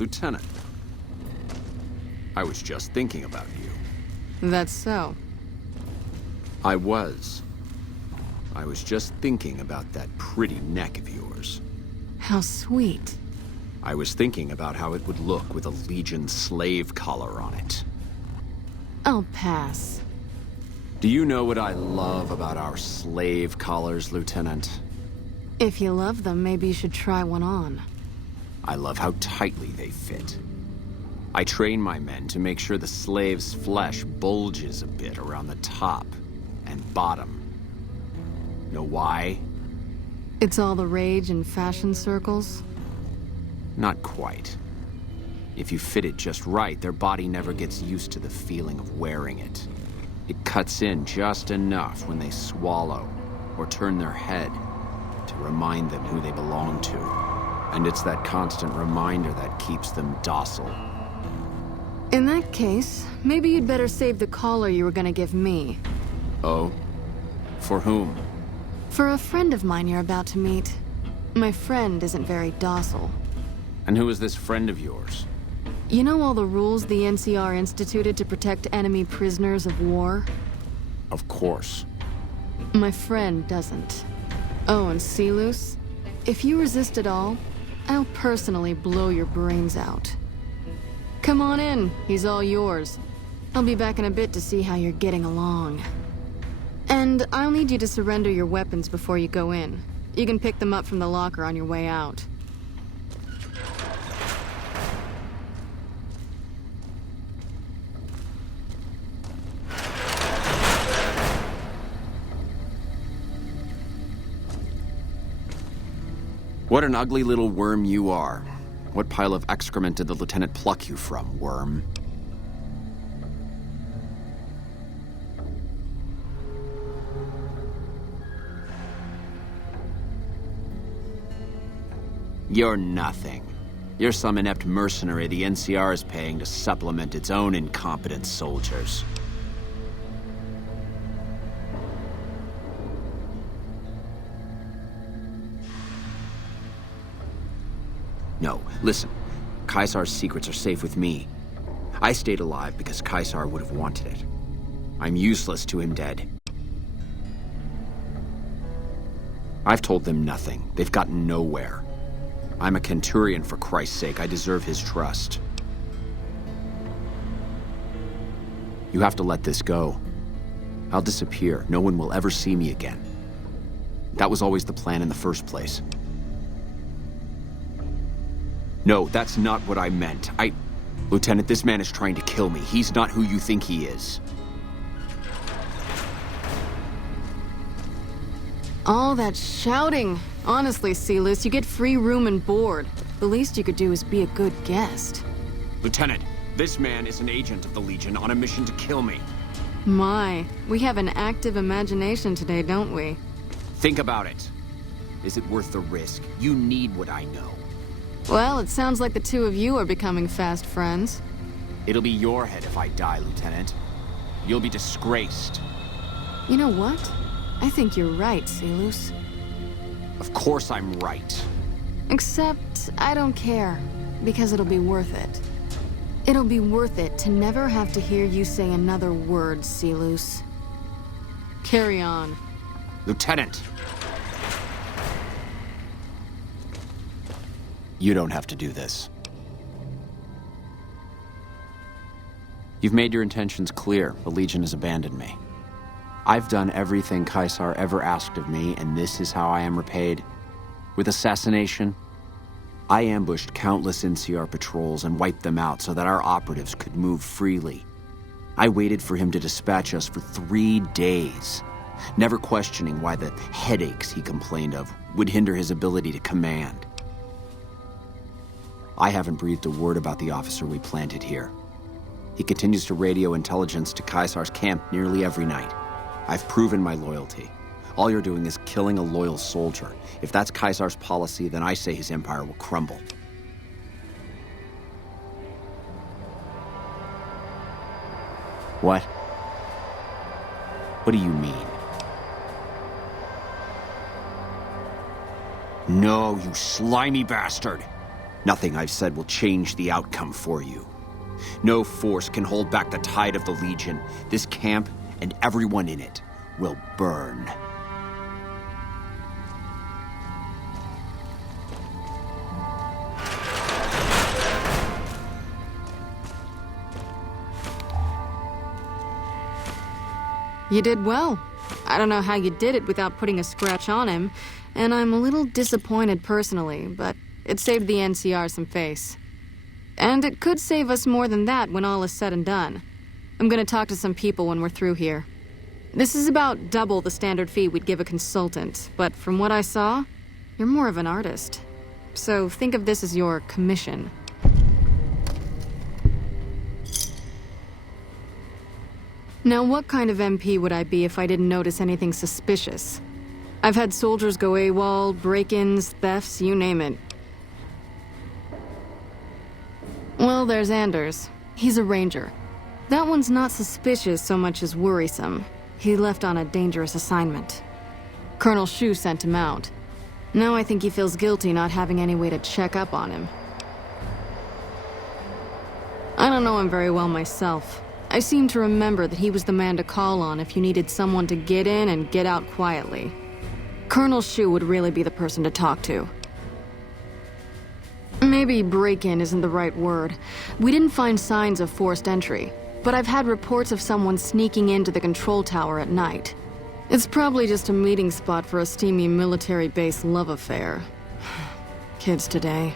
Lieutenant, I was just thinking about you. That's so. I was just thinking about that pretty neck of yours. How sweet. I was thinking about how it would look with a Legion slave collar on it. I'll pass. Do you know what I love about our slave collars, Lieutenant? If you love them, maybe you should try one on. I love how tightly they fit. I train my men to make sure the slave's flesh bulges a bit around the top and bottom. Know why? It's all the rage in fashion circles? Not quite. If you fit it just right, their body never gets used to the feeling of wearing it. It cuts in just enough when they swallow or turn their head to remind them who they belong to. And it's that constant reminder that keeps them docile. In that case, maybe you'd better save the collar you were gonna give me. Oh? For whom? For a friend of mine you're about to meet. My friend isn't very docile. And who is this friend of yours? You know all the rules the NCR instituted to protect enemy prisoners of war? Of course. My friend doesn't. Oh, and Silus, if you resist at all, I'll personally blow your brains out. Come on in, he's all yours. I'll be back in a bit to see how you're getting along. And I'll need you to surrender your weapons before you go in. You can pick them up from the locker on your way out. What an ugly little worm you are. What pile of excrement did the lieutenant pluck you from, worm? You're nothing. You're some inept mercenary the NCR is paying to supplement its own incompetent soldiers. No, listen. Caesar's secrets are safe with me. I stayed alive because Caesar would have wanted it. I'm useless to him dead. I've told them nothing. They've gotten nowhere. I'm a Centurion, for Christ's sake. I deserve his trust. You have to let this go. I'll disappear. No one will ever see me again. That was always the plan in the first place. No, that's not what I meant. Lieutenant, this man is trying to kill me. He's not who you think he is. All that shouting. Honestly, Silus, you get free room and board. The least you could do is be a good guest. Lieutenant, this man is an agent of the Legion on a mission to kill me. My, we have an active imagination today, don't we? Think about it. Is it worth the risk? You need what I know. Well, it sounds like the two of you are becoming fast friends. It'll be your head if I die, Lieutenant. You'll be disgraced. You know what? I think you're right, Silus. Of course I'm right. Except, I don't care, because it'll be worth it. It'll be worth it to never have to hear you say another word, Silus. Carry on. Lieutenant! You don't have to do this. You've made your intentions clear. The Legion has abandoned me. I've done everything Caesar ever asked of me, and this is how I am repaid. With assassination, I ambushed countless NCR patrols and wiped them out so that our operatives could move freely. I waited for him to dispatch us for 3 days, never questioning why the headaches he complained of would hinder his ability to command. I haven't breathed a word about the officer we planted here. He continues to radio intelligence to Caesar's camp nearly every night. I've proven my loyalty. All you're doing is killing a loyal soldier. If that's Caesar's policy, then I say his empire will crumble. What? What do you mean? No, you slimy bastard! Nothing I've said will change the outcome for you. No force can hold back the tide of the Legion. This camp and everyone in it will burn. You did well. I don't know how you did it without putting a scratch on him, and I'm a little disappointed personally, but it saved the NCR some face. And it could save us more than that when all is said and done. I'm gonna talk to some people when we're through here. This is about double the standard fee we'd give a consultant, but from what I saw, you're more of an artist. So think of this as your commission. Now, what kind of MP would I be if I didn't notice anything suspicious? I've had soldiers go AWOL, break-ins, thefts, you name it. Well, there's Anders. He's a ranger. That one's not suspicious so much as worrisome. He left on a dangerous assignment. Colonel Shu sent him out. Now I think he feels guilty not having any way to check up on him. I don't know him very well myself. I seem to remember that he was the man to call on if you needed someone to get in and get out quietly. Colonel Shu would really be the person to talk to. Maybe break-in isn't the right word. We didn't find signs of forced entry, but I've had reports of someone sneaking into the control tower at night. It's probably just a meeting spot for a steamy military base love affair. Kids today.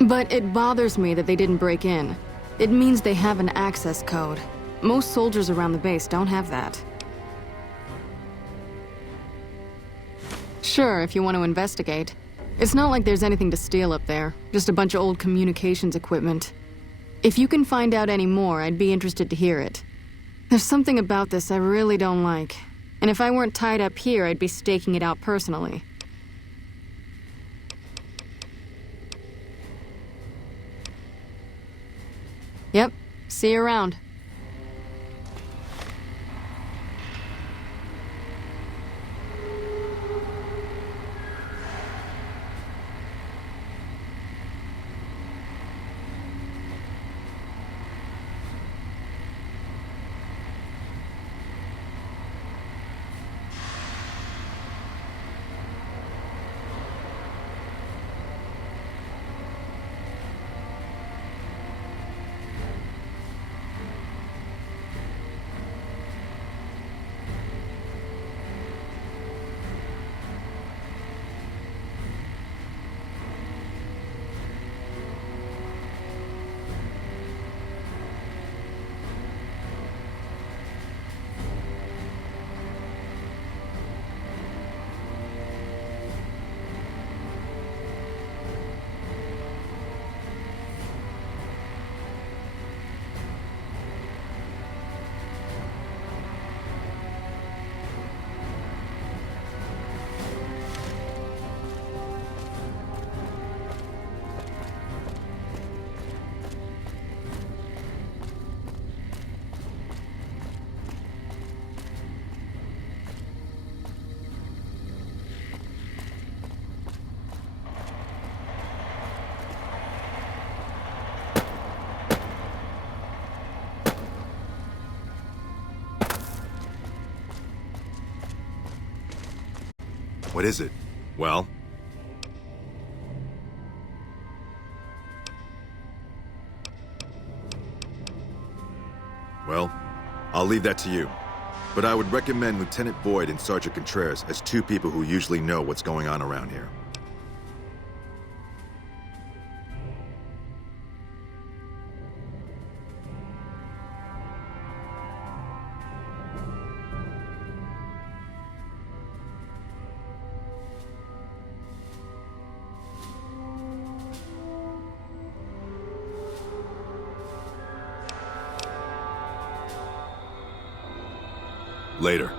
But it bothers me that they didn't break in. It means they have an access code. Most soldiers around the base don't have that. Sure, if you want to investigate. It's not like there's anything to steal up there, just a bunch of old communications equipment. If you can find out any more, I'd be interested to hear it. There's something about this I really don't like, and if I weren't tied up here, I'd be staking it out personally. Yep, see you around. What is it? Well? Well, I'll leave that to you. But I would recommend Lieutenant Boyd and Sergeant Contreras as two people who usually know what's going on around here. Later.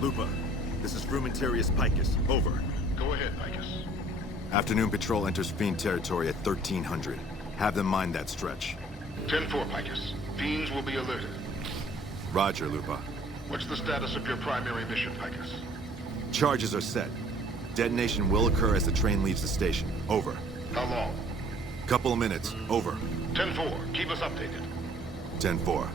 Lupa, this is Frumentarius Picus. Over. Go ahead, Picus. Afternoon patrol enters Fiend territory at 1300. Have them mind that stretch. 10-4, Picus. Fiends will be alerted. Roger, Lupa. What's the status of your primary mission, Picus? Charges are set. Detonation will occur as the train leaves the station. Over. How long? Couple of minutes. Over. 10-4. Keep us updated. 10-4.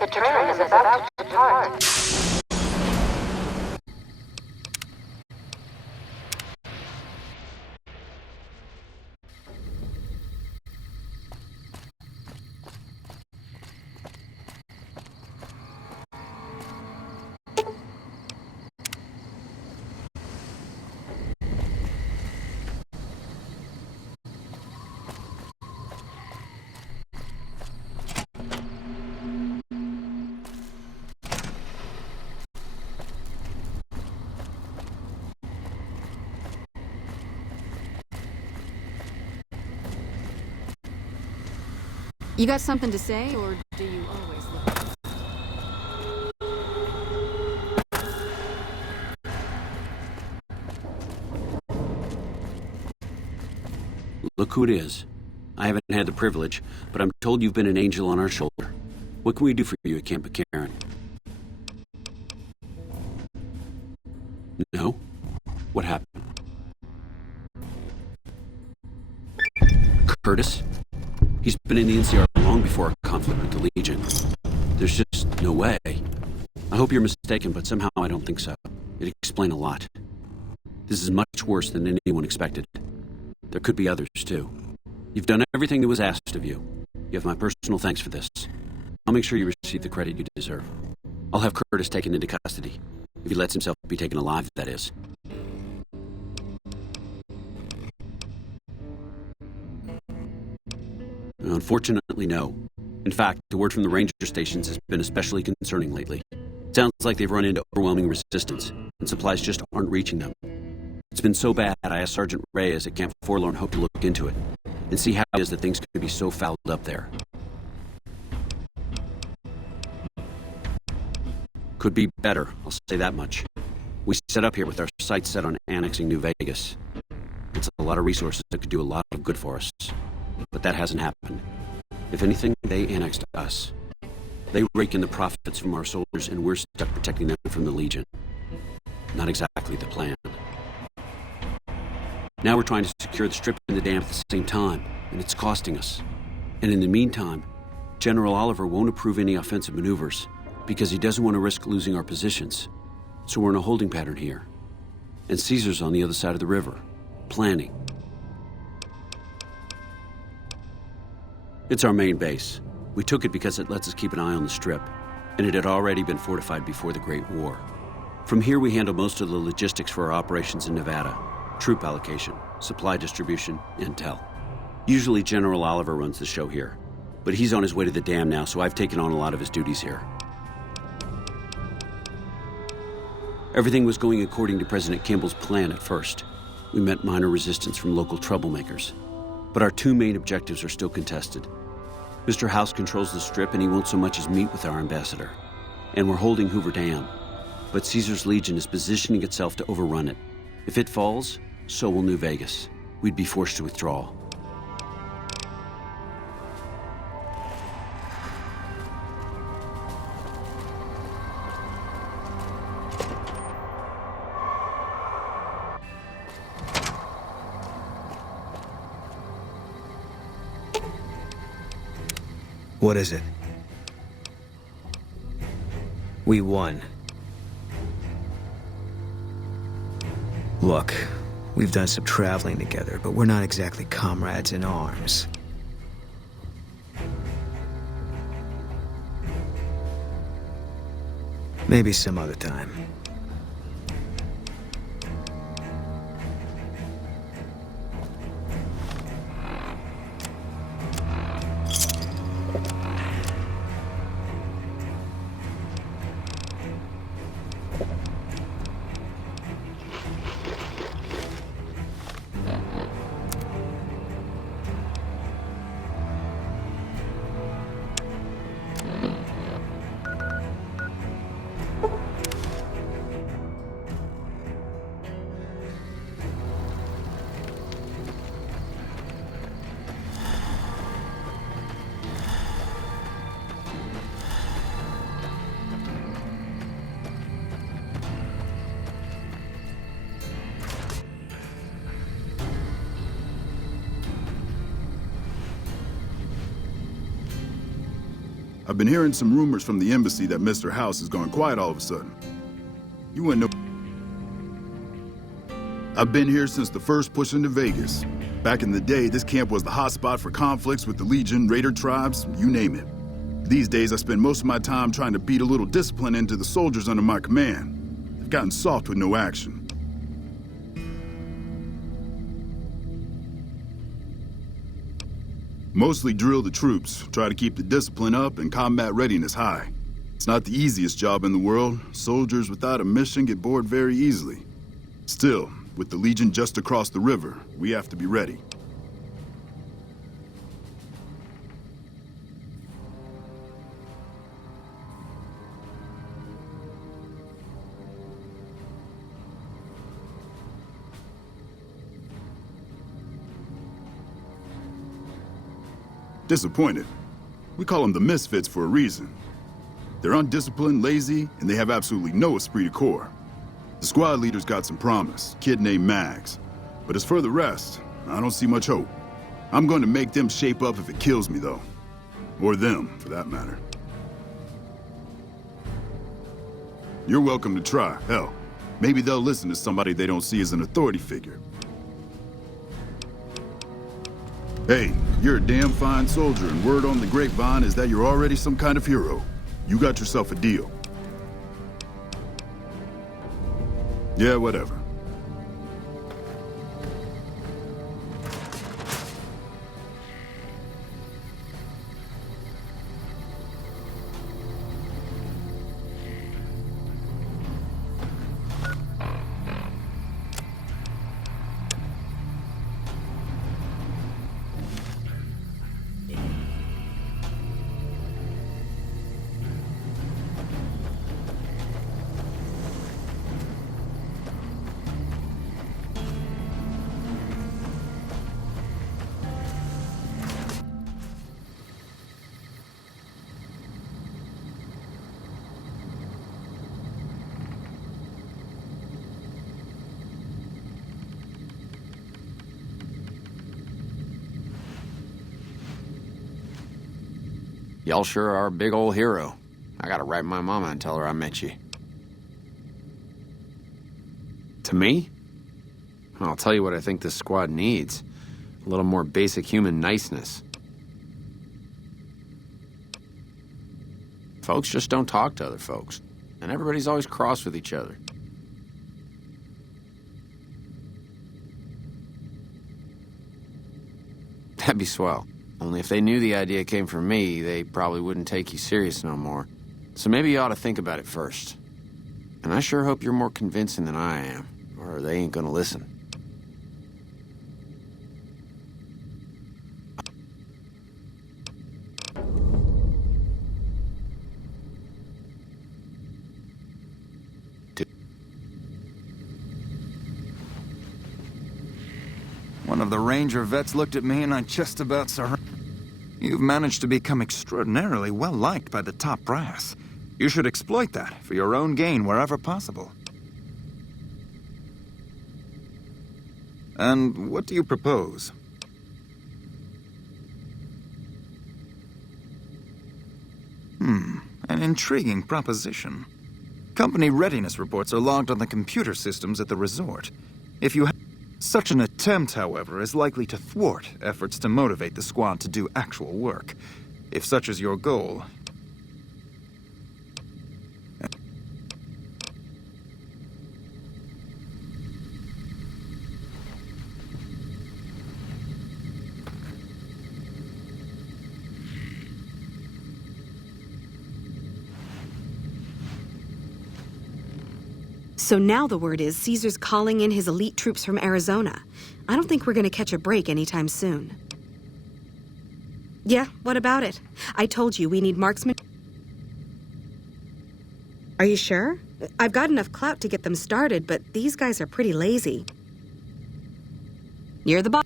The train is about to depart. You got something to say, or do you always look? Look who it is. I haven't had the privilege, but I'm told you've been an angel on our shoulder. What can we do for you at Camp McCarran? No? What happened? Curtis? He's been in the NCR long before our conflict with the Legion. There's just no way. I hope you're mistaken, but somehow I don't think so. It'd explain a lot. This is much worse than anyone expected. There could be others, too. You've done everything that was asked of you. You have my personal thanks for this. I'll make sure you receive the credit you deserve. I'll have Curtis taken into custody. If he lets himself be taken alive, that is. Unfortunately, no. In fact, the word from the ranger stations has been especially concerning lately. It sounds like they've run into overwhelming resistance, and supplies just aren't reaching them. It's been so bad, I asked Sergeant Reyes at Camp Forlorn Hope to look into it, and see how it is that things could be so fouled up there. Could be better, I'll say that much. We set up here with our sights set on annexing New Vegas. It's a lot of resources that could do a lot of good for us. But that hasn't happened. If anything, they annexed us. They rake in the profits from our soldiers, and we're stuck protecting them from the Legion. Not exactly the plan. Now we're trying to secure the strip and the dam at the same time, and it's costing us. And in the meantime, General Oliver won't approve any offensive maneuvers, because he doesn't want to risk losing our positions. So we're in a holding pattern here. And Caesar's on the other side of the river, planning. It's our main base. We took it because it lets us keep an eye on the Strip, and it had already been fortified before the Great War. From here, we handle most of the logistics for our operations in Nevada. Troop allocation, supply distribution, intel. Usually General Oliver runs the show here, but he's on his way to the dam now, so I've taken on a lot of his duties here. Everything was going according to President Kimball's plan at first. We met minor resistance from local troublemakers. But our two main objectives are still contested. Mr. House controls the Strip and he won't so much as meet with our ambassador. And we're holding Hoover Dam. But Caesar's Legion is positioning itself to overrun it. If it falls, so will New Vegas. We'd be forced to withdraw. What is it? We won. Look, we've done some traveling together, but we're not exactly comrades in arms. Maybe some other time. I've been hearing some rumors from the embassy that Mr. House has gone quiet all of a sudden. You wouldn't know. I've been here since the first push into Vegas. Back in the day, this camp was the hotspot for conflicts with the Legion, Raider tribes, you name it. These days, I spend most of my time trying to beat a little discipline into the soldiers under my command. They've gotten soft with no action. Mostly drill the troops, try to keep the discipline up and combat readiness high. It's not the easiest job in the world. Soldiers without a mission get bored very easily. Still, with the Legion just across the river, we have to be ready. Disappointed. We call them the Misfits for a reason. They're undisciplined, lazy, and they have absolutely no esprit de corps. The squad leader's got some promise, kid named Mags. But as for the rest, I don't see much hope. I'm going to make them shape up if it kills me, though. Or them, for that matter. You're welcome to try. Hell, maybe they'll listen to somebody they don't see as an authority figure. Hey, you're a damn fine soldier, and word on the grapevine is that you're already some kind of hero. You got yourself a deal. Yeah, whatever. Y'all sure are a big old hero. I gotta write my mama and tell her I met you. To me? I'll tell you what I think this squad needs. A little more basic human niceness. Folks just don't talk to other folks. And everybody's always cross with each other. That'd be swell. Only if they knew the idea came from me, they probably wouldn't take you serious no more. So maybe you ought to think about it first. And I sure hope you're more convincing than I am, or they ain't gonna listen. One of the Ranger vets looked at me and I just about surrendered. You've managed to become extraordinarily well-liked by the top brass. You should exploit that for your own gain wherever possible. And what do you propose? An intriguing proposition. Company readiness reports are logged on the computer systems at the resort. If you Such an attempt, however, is likely to thwart efforts to motivate the squad to do actual work. If such is your goal... So now the word is Caesar's calling in his elite troops from Arizona. I don't think we're gonna catch a break anytime soon. Yeah, what about it? I told you we need marksmen. Are you sure? I've got enough clout to get them started, but these guys are pretty lazy. You're the boss.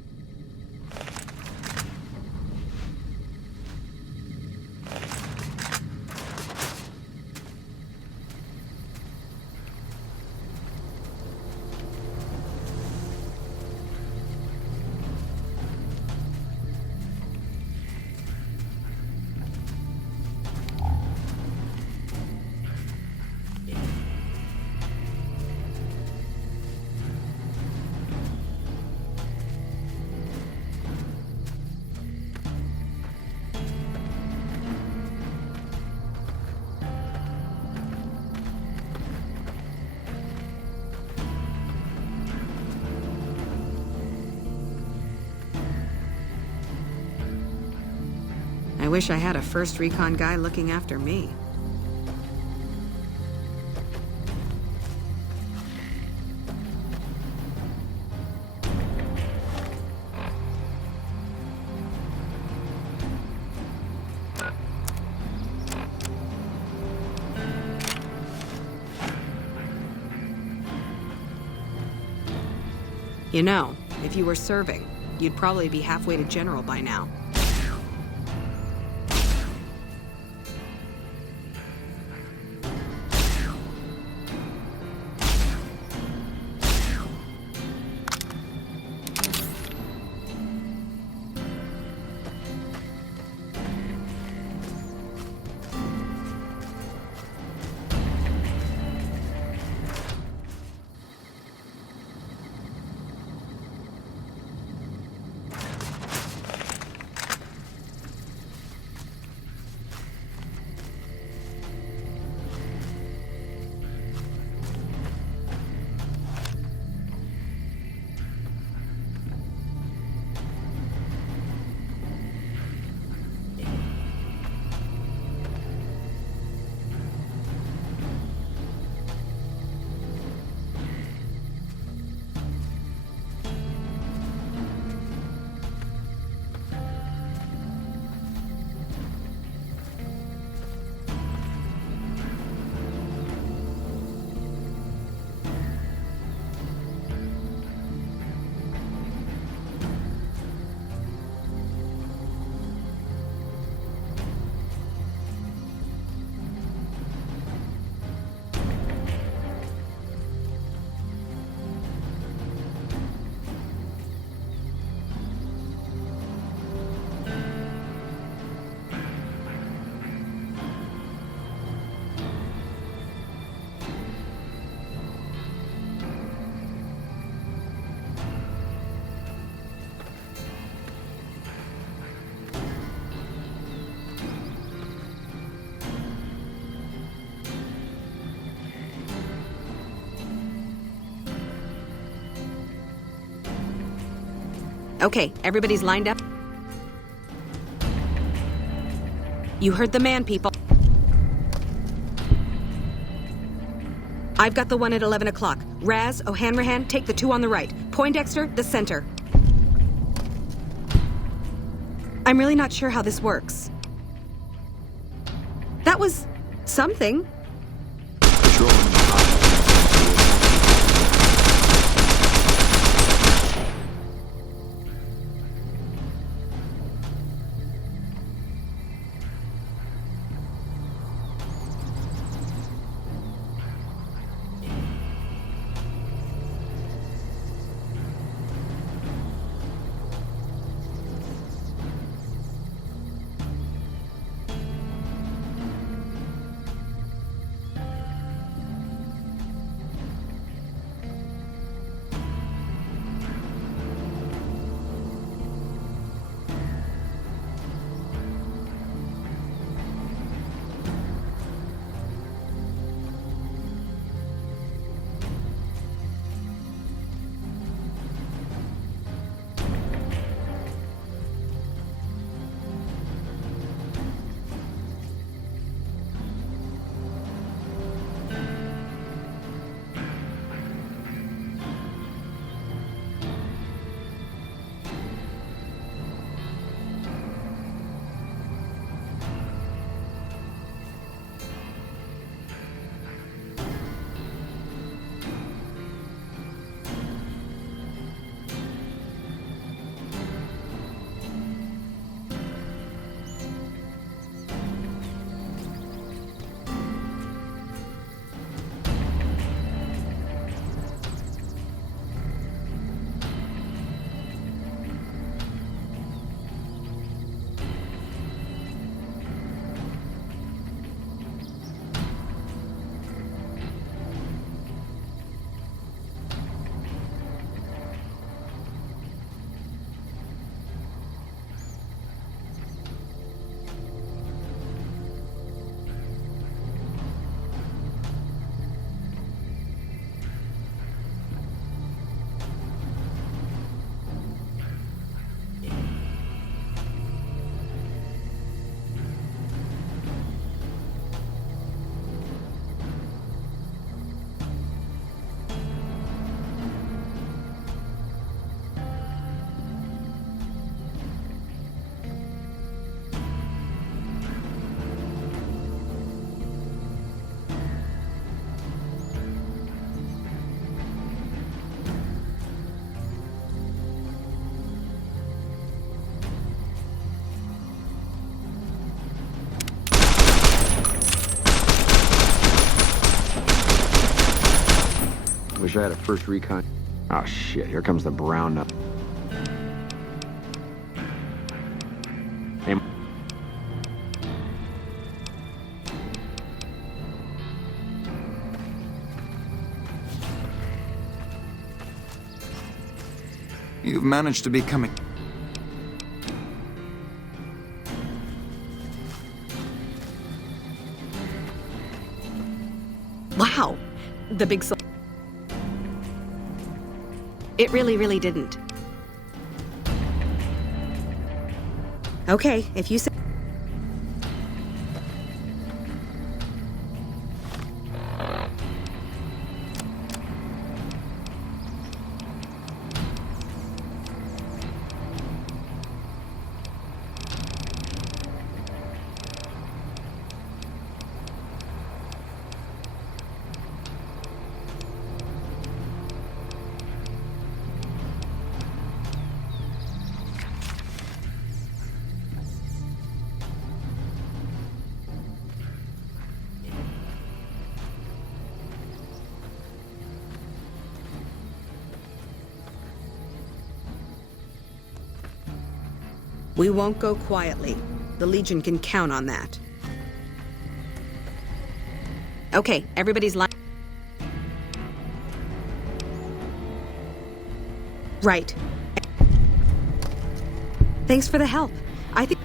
I wish I had a first recon guy looking after me. You know, if you were serving, you'd probably be halfway to general by now. Okay, everybody's lined up. You heard the man, people. I've got the one at 11 o'clock. Raz, O'Hanrahan, take the two on the right. Poindexter, the center. I'm really not sure how this works. That was something. Wish I had a first recon. Oh shit, here comes the brown nut. Hey. You've managed to become a... Wow. The big... It really, really didn't. Okay, if you say... We won't go quietly. The Legion can count on that. Okay, everybody's lined. Right. Thanks for the help. I think...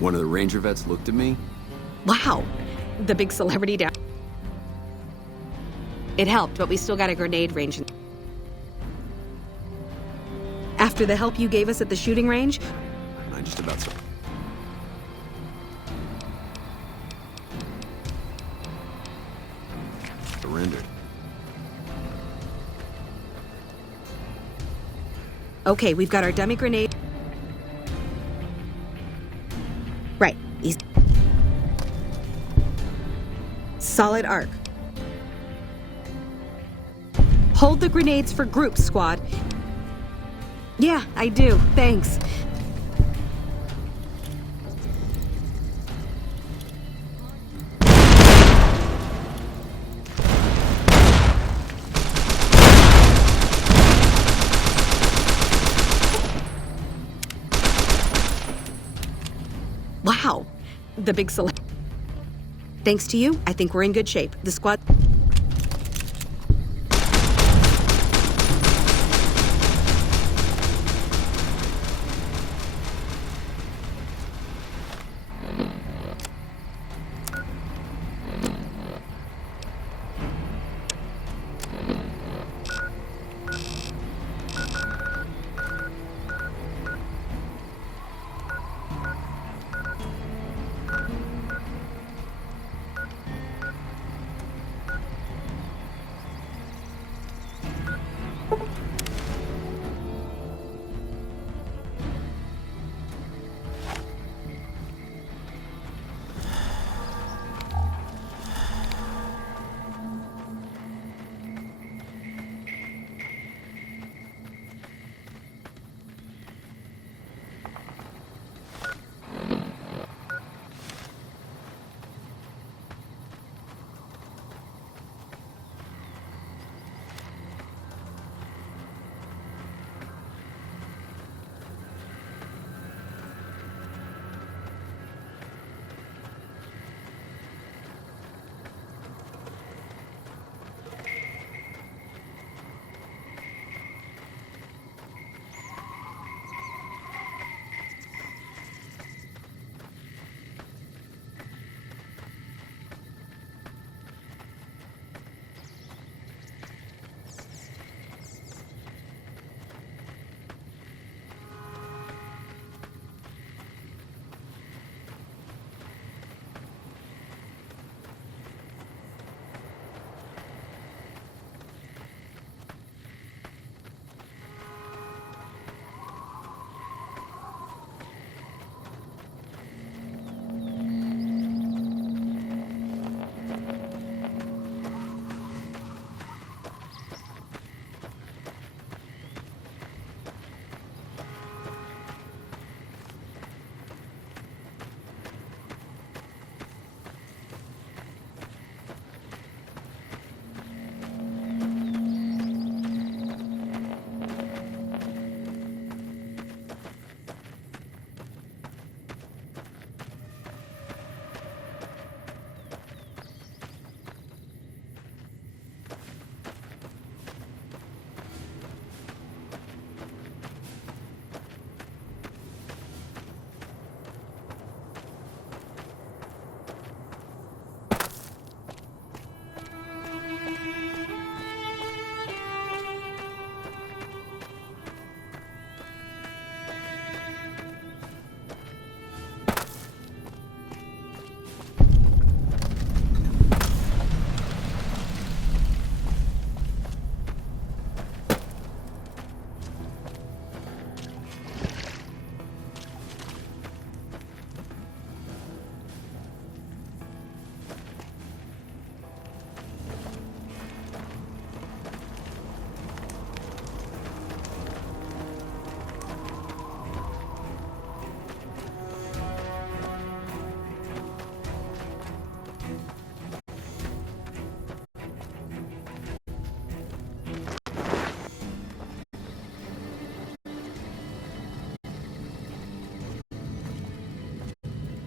One of the Ranger vets looked at me. Wow. The big celebrity down... It helped, but we still got a grenade range. After the help you gave us at the shooting range, I just about so. Surrendered. okay, we've got our dummy grenade. Right, easy. Solid arc. Hold the grenades for groups, squad. Yeah, I do. Thanks. Wow. The big select. Thanks to you, I think we're in good shape. The squad...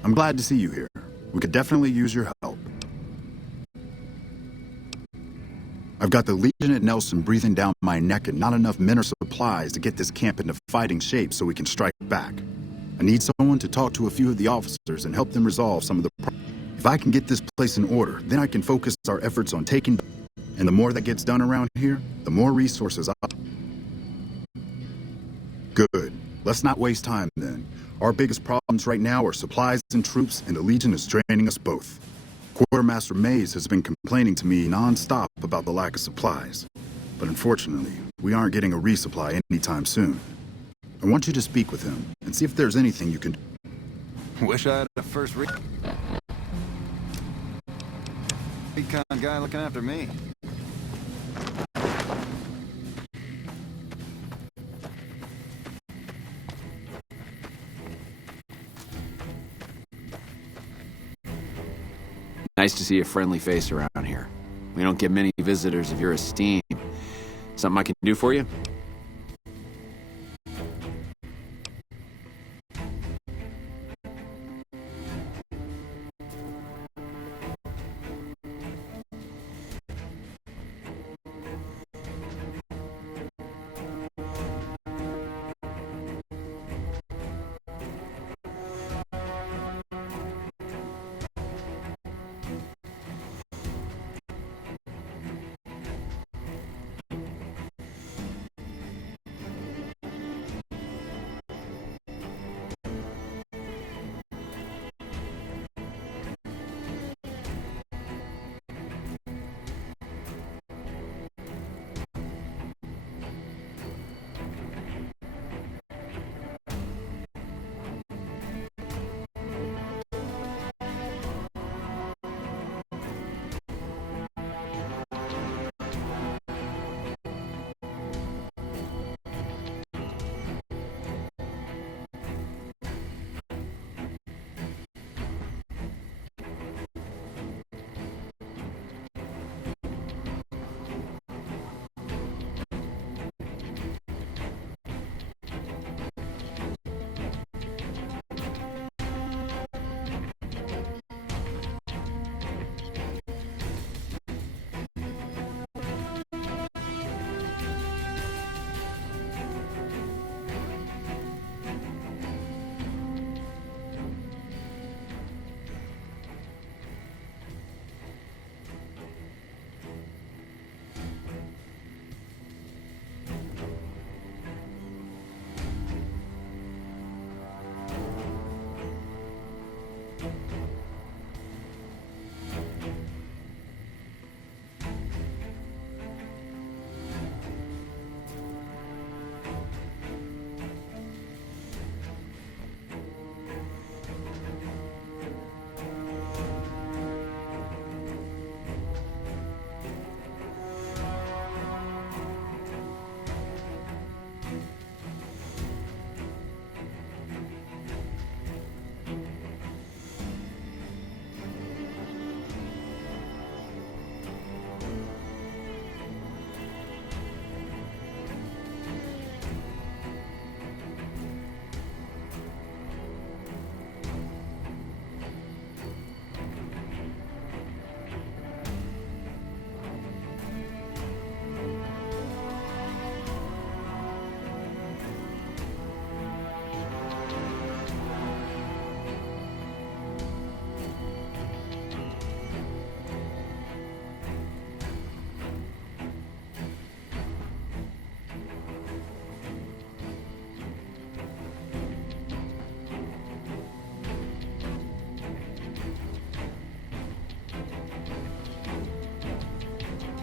I'm glad to see you here. We could definitely use your help. I've got the Legion at Nelson breathing down my neck and not enough men or supplies to get this camp into fighting shape so we can strike back. I need someone to talk to a few of the officers and help them resolve some of the problems. If I can get this place in order, then I can focus our efforts on taking... And the more that gets done around here, the more resources I... Good. Let's not waste time then. Our biggest problems right now are supplies and troops, and the Legion is draining us both. Quartermaster Mays has been complaining to me non-stop about the lack of supplies. But unfortunately, we aren't getting a resupply anytime soon. I want you to speak with him and see if there's anything you can do. Wish I had a first recon guy looking after me. Nice to see a friendly face around here. We don't get many visitors of your esteem. Something I can do for you?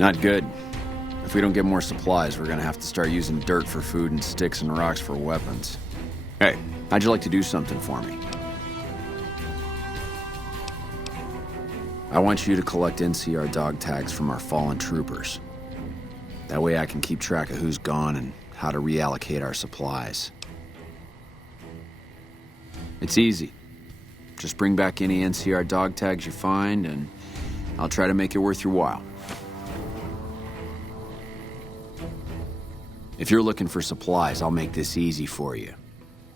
Not good. If we don't get more supplies, we're gonna have to start using dirt for food and sticks and rocks for weapons. Hey, how'd you like to do something for me? I want you to collect NCR dog tags from our fallen troopers. That way I can keep track of who's gone and how to reallocate our supplies. It's easy. Just bring back any NCR dog tags you find, and I'll try to make it worth your while. If you're looking for supplies, I'll make this easy for you.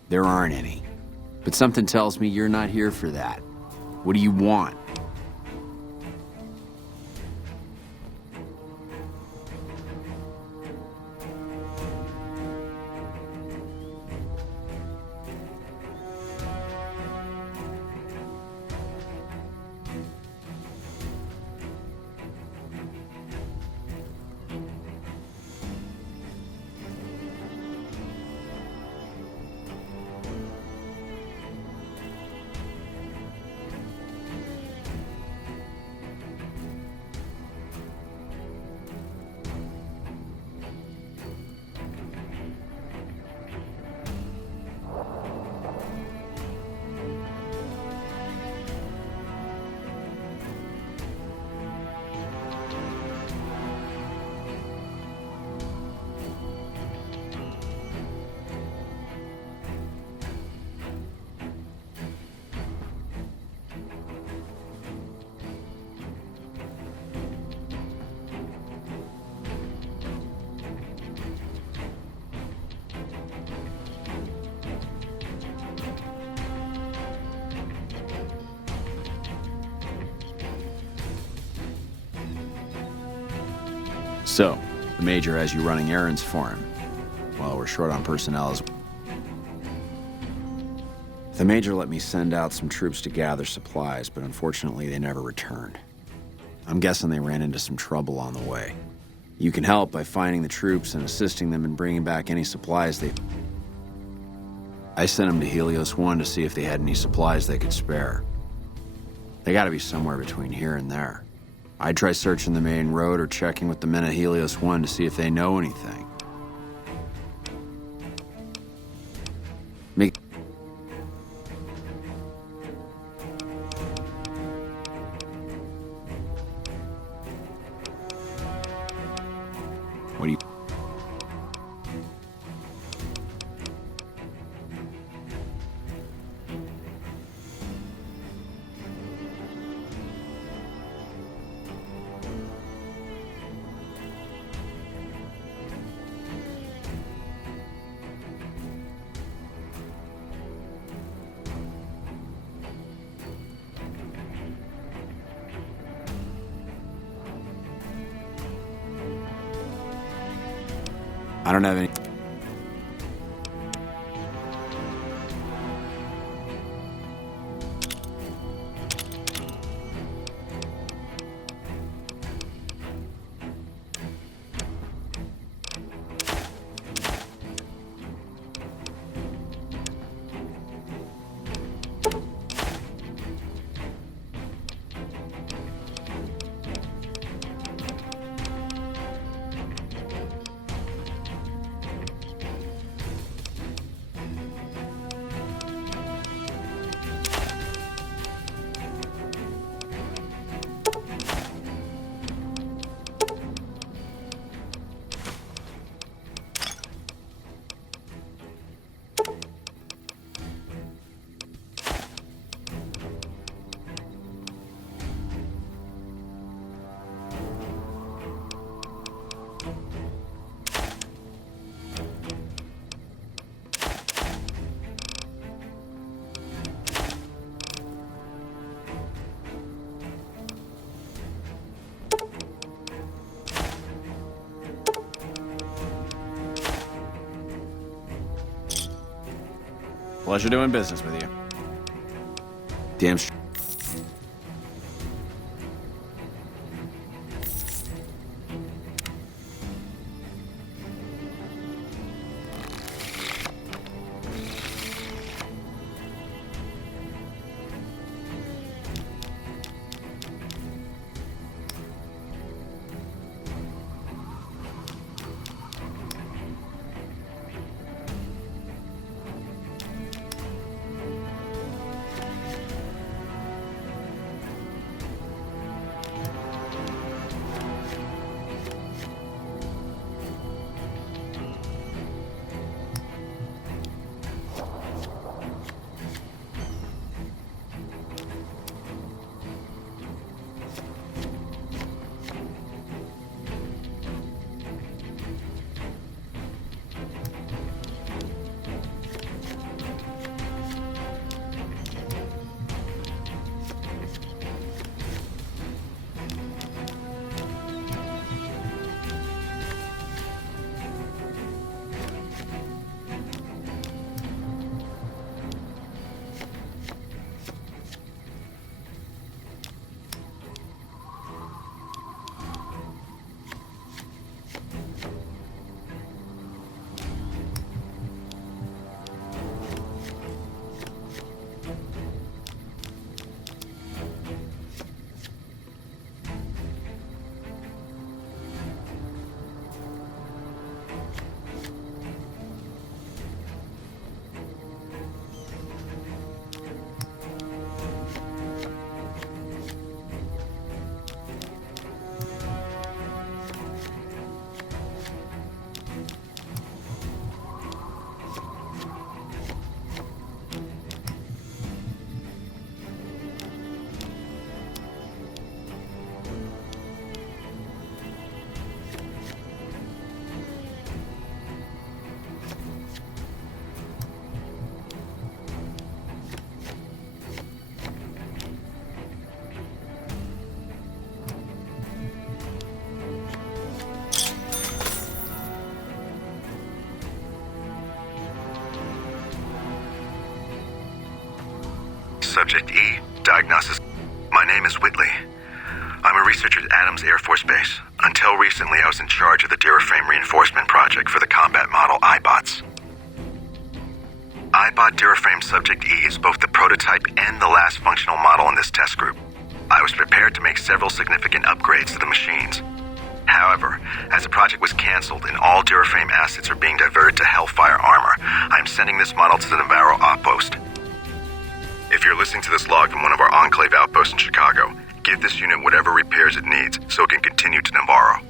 There aren't any. But something tells me you're not here for that. What do you want? So, the Major has you running errands for him. Well, we're short on personnel as well. The Major let me send out some troops to gather supplies, but unfortunately they never returned. I'm guessing they ran into some trouble on the way. You can help by finding the troops and assisting them in bringing back any supplies they... I sent them to Helios 1 to see if they had any supplies they could spare. They gotta be somewhere between here and there. I'd try searching the main road or checking with the men at Helios 1 to see if they know anything. Make... What do you... I don't have any... Pleasure doing business with you. Damn straight. Subject E, diagnosis. My name is Whitley. I'm a researcher at Adams Air Force Base. Until recently, I was in charge of the Duraframe reinforcement project for the combat model iBots. iBot Duraframe Subject E is both the prototype and the last functional model in this test group. I was prepared to make several significant upgrades to the machines. However, as the project was canceled and all Duraframe assets are being diverted to Hellfire armor, I'm sending this model to the Navarro outpost. If you're listening to this log from one of our Enclave outposts in Chicago, give this unit whatever repairs it needs so it can continue to Navarro.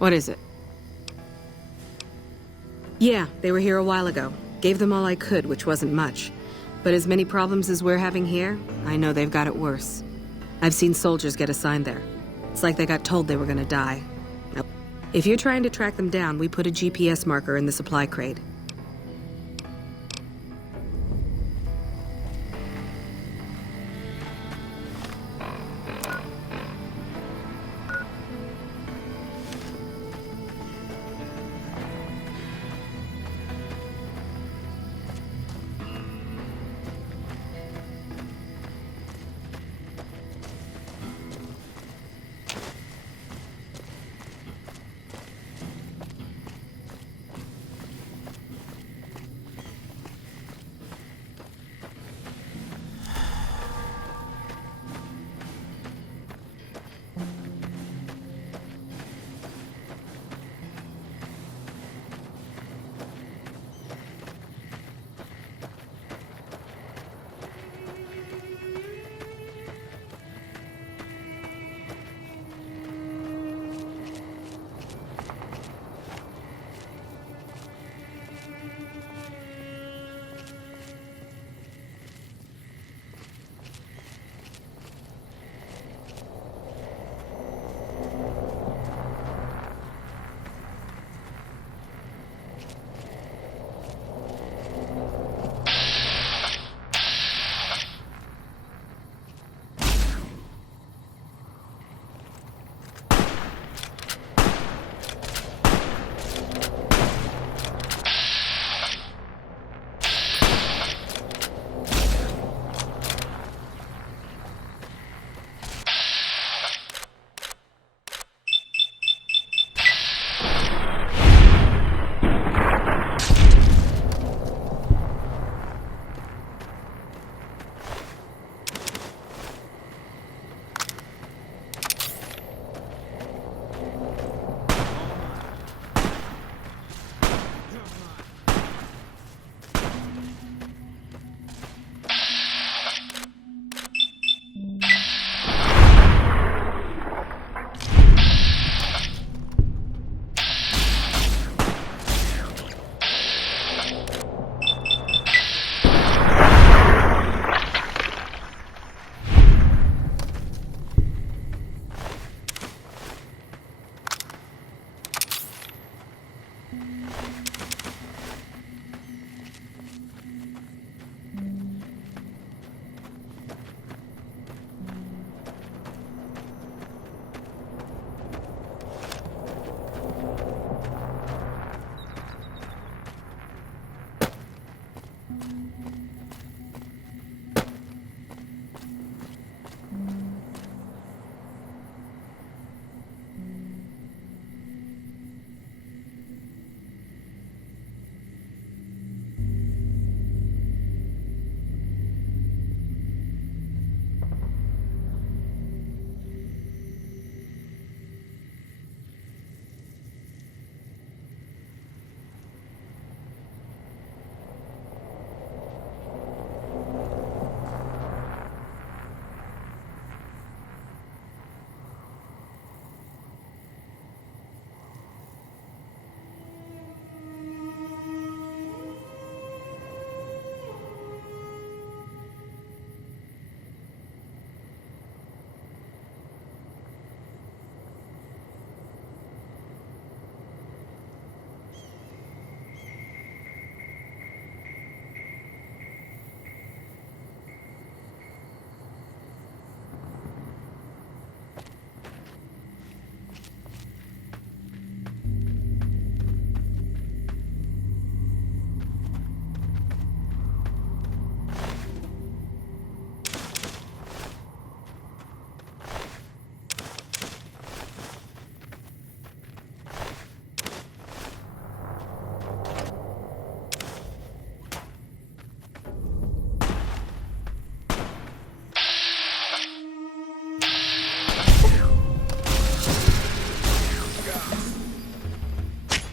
What is it? Yeah, they were here a while ago. Gave them all I could, which wasn't much. But as many problems as we're having here, I know they've got it worse. I've seen soldiers get assigned there. It's like they got told they were gonna die. Now, if you're trying to track them down, we put a GPS marker in the supply crate.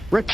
Rick.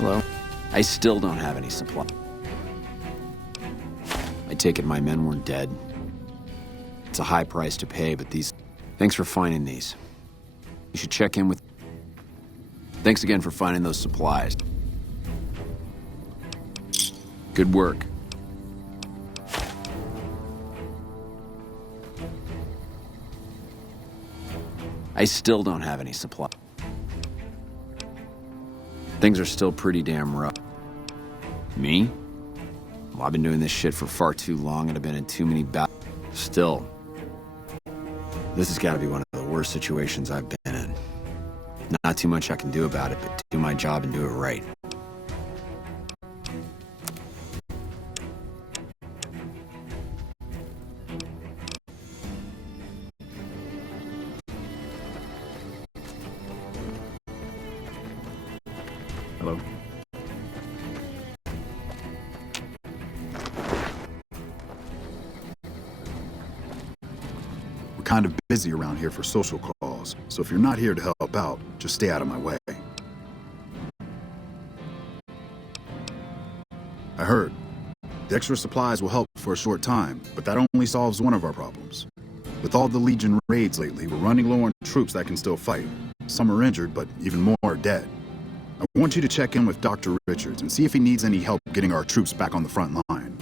Hello? I still don't have any supply. I take it my men weren't dead. It's a high price to pay, but these... Thanks for finding these. You should check in with... Thanks again for finding those supplies. Good work. I still don't have any supply. Things are still pretty damn rough. Me? Well, I've been doing this shit for far too long and I've been in too many Still, this has got to be one of the worst situations I've been in. Not too much I can do about it, but do my job and do it right. Hello? We're kind of busy around here for social calls, so if you're not here to help out, just stay out of my way. I heard. The extra supplies will help for a short time, but that only solves one of our problems. With all the Legion raids lately, we're running low on troops that can still fight. Some are injured, but even more are dead. I want you to check in with Dr. Richards and see if he needs any help getting our troops back on the front line.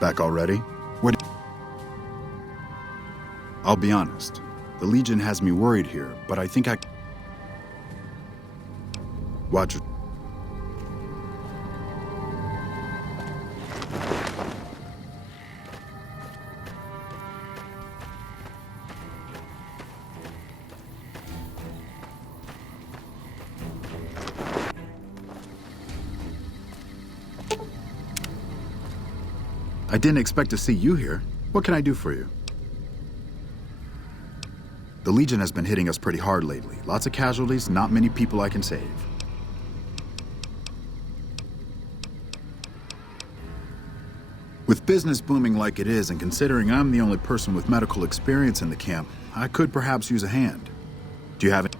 Back already? What? I'll be honest. The Legion has me worried here, but I think I... Watch it. I didn't expect to see you here. What can I do for you? The Legion has been hitting us pretty hard lately. Lots of casualties, not many people I can save. With business booming like it is, and considering I'm the only person with medical experience in the camp, I could perhaps use a hand. Do you have it?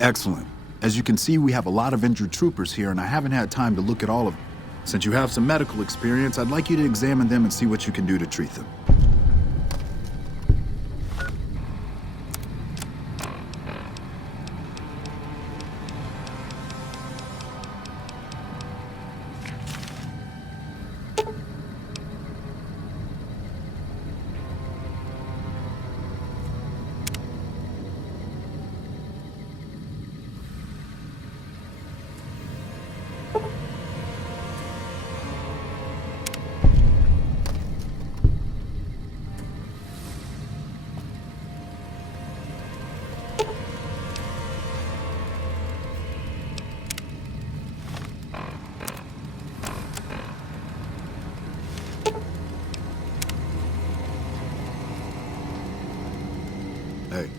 Excellent. As you can see, we have a lot of injured troopers here, and I haven't had time to look at all of them. Since you have some medical experience, I'd like you to examine them and see what you can do to treat them. Hey.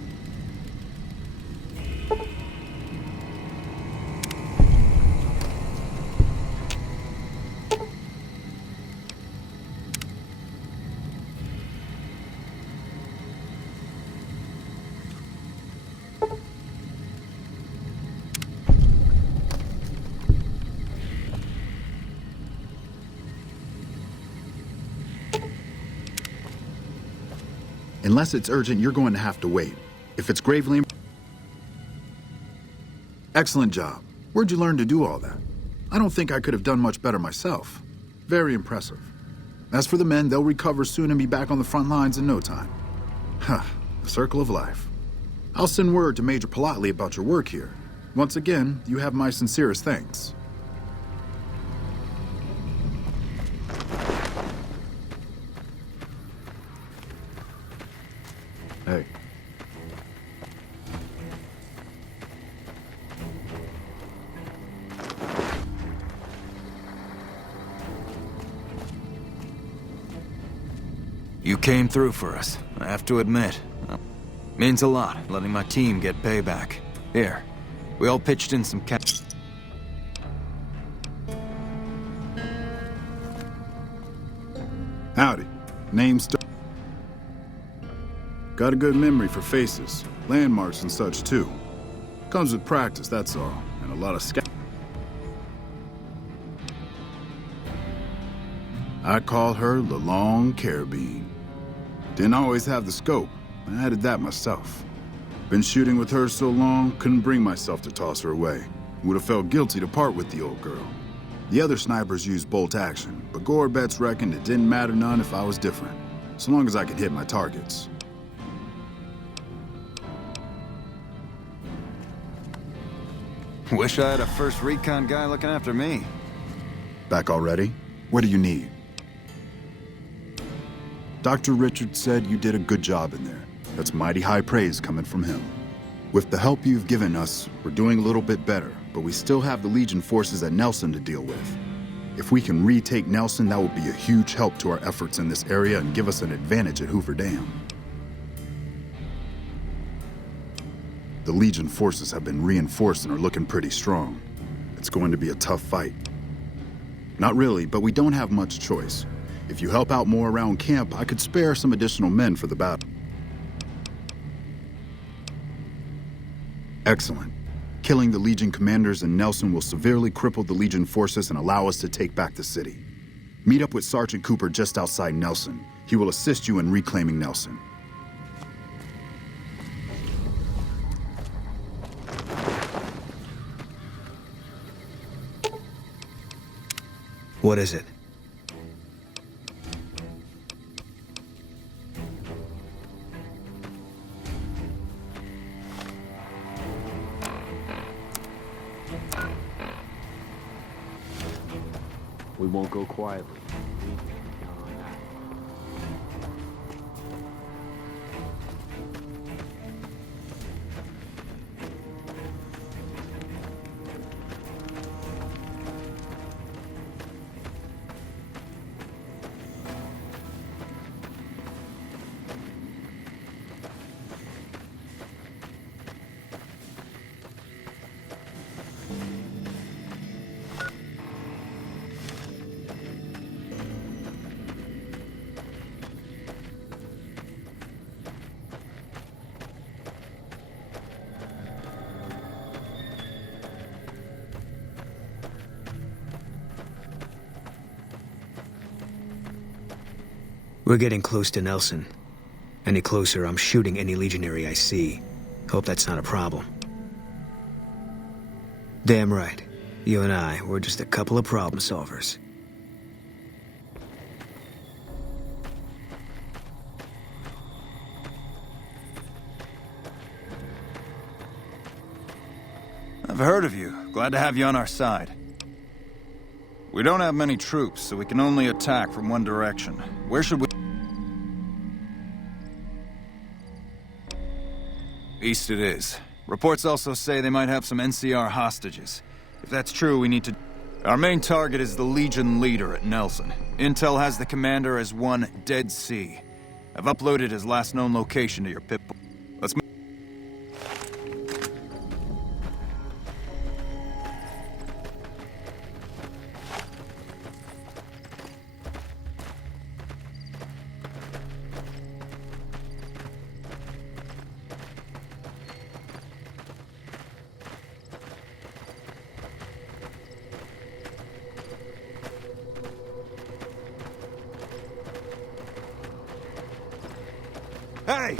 Unless it's urgent, you're going to have to wait. If it's gravely... Excellent job. Where'd you learn to do all that? I don't think I could have done much better myself. Very impressive. As for the men, they'll recover soon and be back on the front lines in no time. Huh, the circle of life. I'll send word to Major Politely about your work here. Once again, you have my sincerest thanks. Hey. You came through for us, I have to admit. Means a lot, letting my team get payback. Here, we all pitched in some cash. Howdy. Name's... Got a good memory for faces, landmarks and such too. Comes with practice, that's all, and a lot of I call her the Long Carabine. Didn't always have the scope. I added that myself. Been shooting with her so long, couldn't bring myself to toss her away. Would have felt guilty to part with the old girl. The other snipers used bolt action, but Gorbets reckoned it didn't matter none if I was different, so long as I could hit my targets. Wish I had a first recon guy looking after me. Back already? What do you need? Dr. Richards said you did a good job in there. That's mighty high praise coming from him. With the help you've given us, we're doing a little bit better, but we still have the Legion forces at Nelson to deal with. If we can retake Nelson, that will be a huge help to our efforts in this area and give us an advantage at Hoover Dam. The Legion forces have been reinforced and are looking pretty strong. It's going to be a tough fight. Not really, but we don't have much choice. If you help out more around camp, I could spare some additional men for the battle. Excellent. Killing the Legion commanders in Nelson will severely cripple the Legion forces and allow us to take back the city. Meet up with Sergeant Cooper just outside Nelson. He will assist you in reclaiming Nelson. What is it? We won't go quietly. Believe me, count on that. We're getting close to Nelson. Any closer, I'm shooting any legionary I see. Hope that's not a problem. Damn right. You and I, we're just a couple of problem solvers. I've heard of you. Glad to have you on our side. We don't have many troops, so we can only attack from one direction. Where should we... East it is. Reports also say they might have some NCR hostages. If that's true, we need to... Our main target is the Legion leader at Nelson. Intel has the commander as one Dead Sea. I've uploaded his last known location to your Pip-Boy. Let's move. Hey!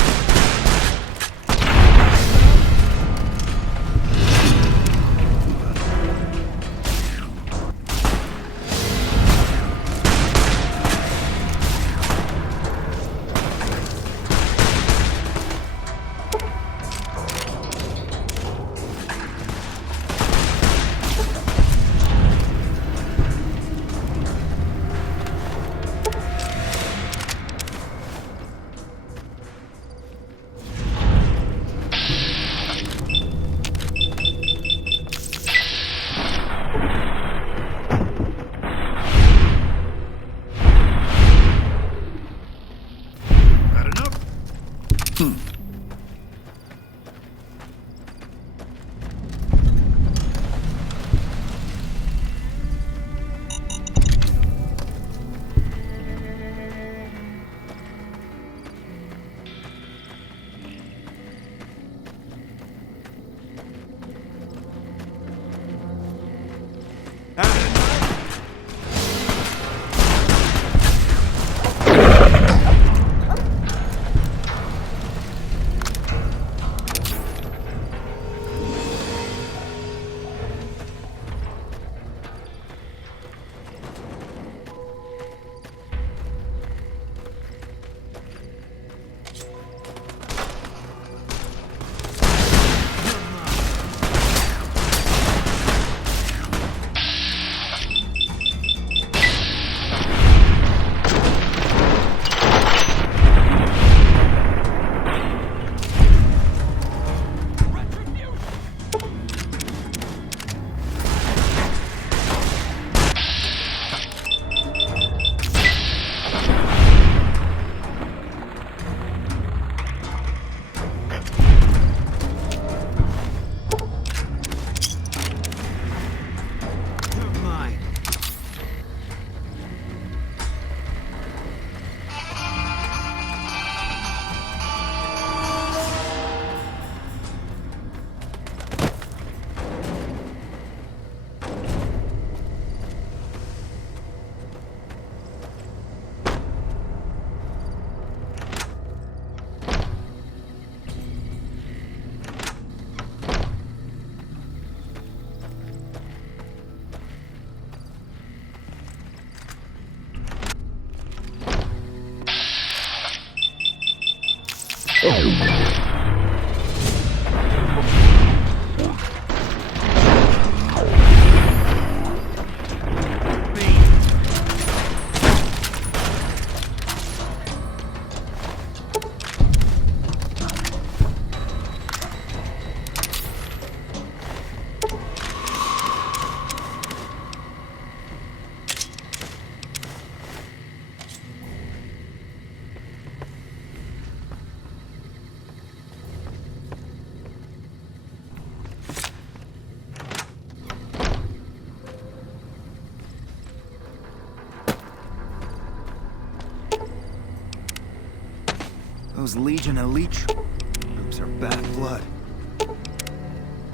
Those Legion elite troops are bad blood.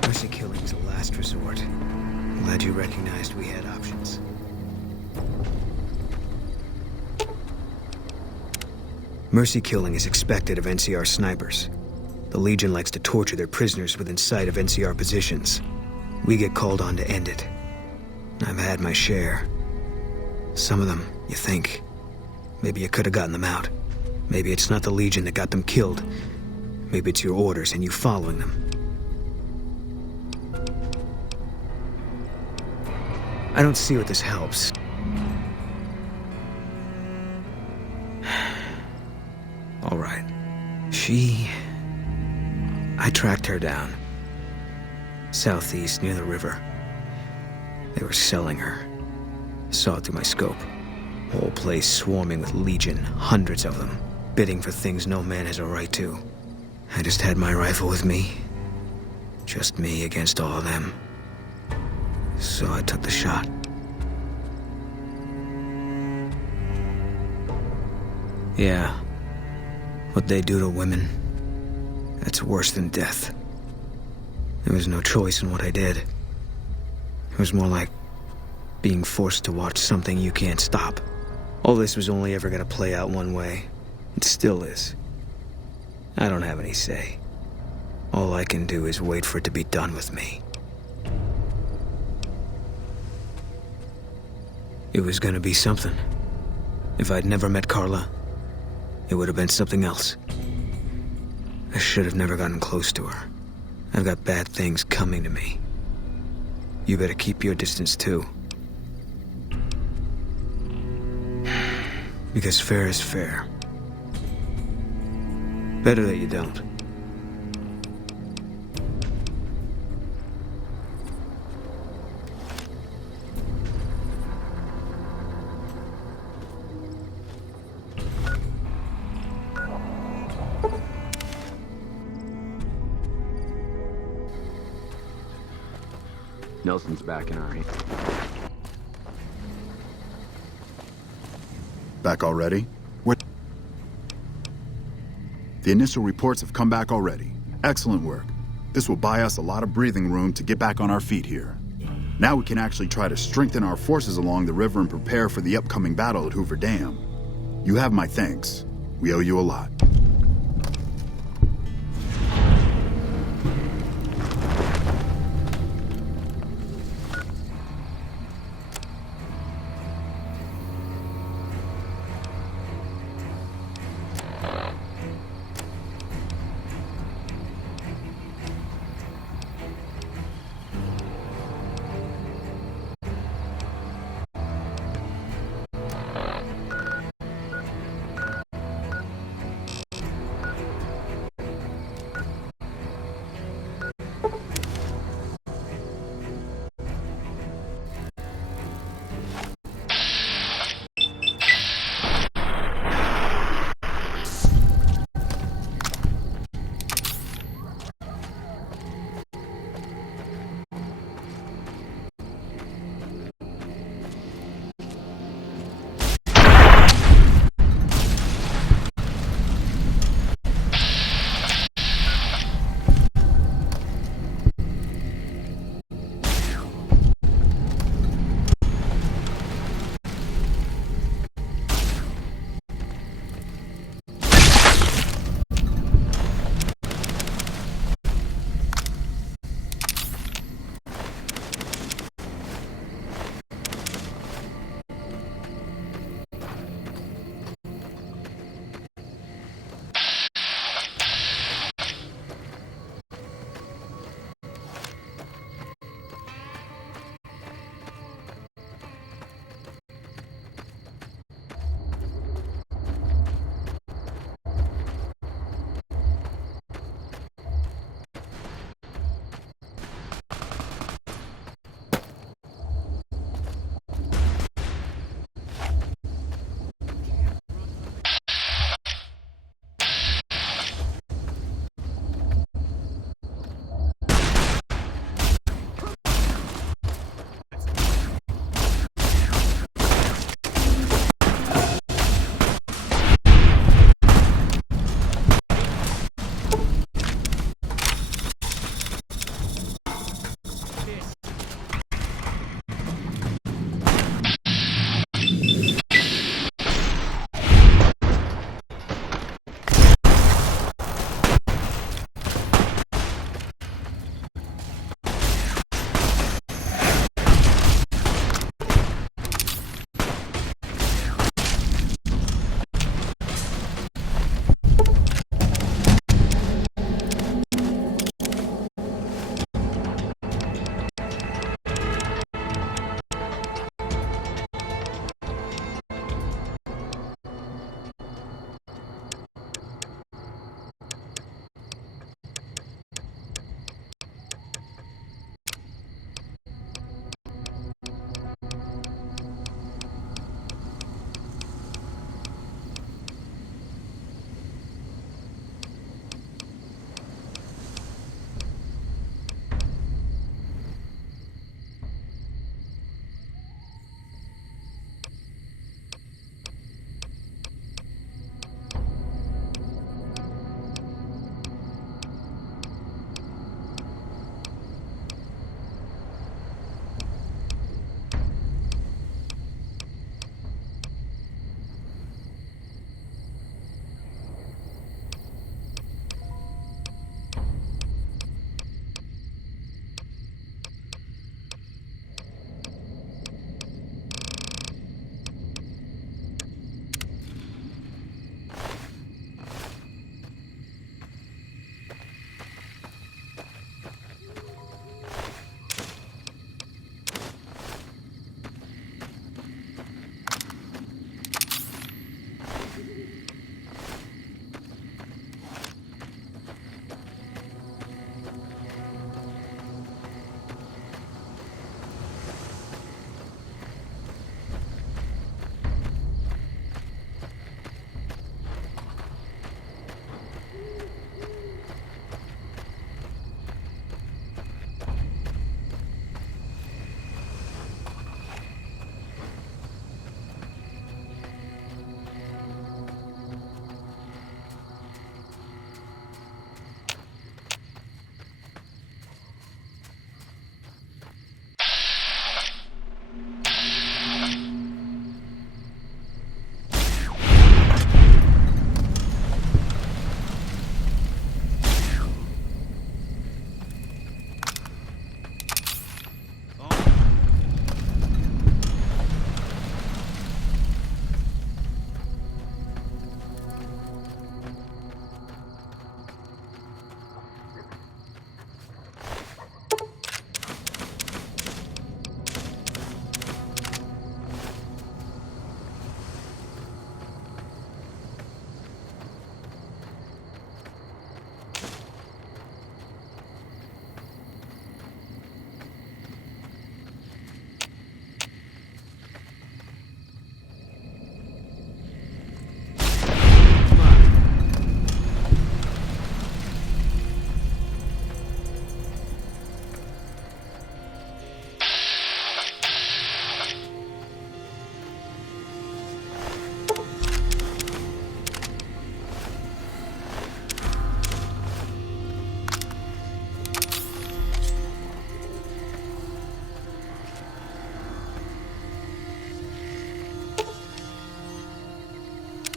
Mercy killing is a last resort. Glad you recognized we had options. Mercy killing is expected of NCR snipers. The Legion likes to torture their prisoners within sight of NCR positions. We get called on to end it. I've had my share. Some of them, you think. Maybe you could have gotten them out. Maybe it's not the Legion that got them killed. Maybe it's your orders and you following them. I don't see what this helps. All right. I tracked her down. Southeast, near the river. They were selling her. Saw it through my scope. Whole place swarming with Legion, hundreds of them, bidding for things no man has a right to. I just had my rifle with me. Just me against all of them. So I took the shot. Yeah. What they do to women, that's worse than death. There was no choice in what I did. It was more like being forced to watch something you can't stop. All this was only ever gonna play out one way. It still is. I don't have any say. All I can do is wait for it to be done with me. It was gonna be something. If I'd never met Carla, it would have been something else. I should have never gotten close to her. I've got bad things coming to me. You better keep your distance too. Because fair is fair. Better that you don't. Nelson's back in our... Back already? What? The initial reports have come back already. Excellent work. This will buy us a lot of breathing room to get back on our feet here. Now we can actually try to strengthen our forces along the river and prepare for the upcoming battle at Hoover Dam. You have my thanks. We owe you a lot.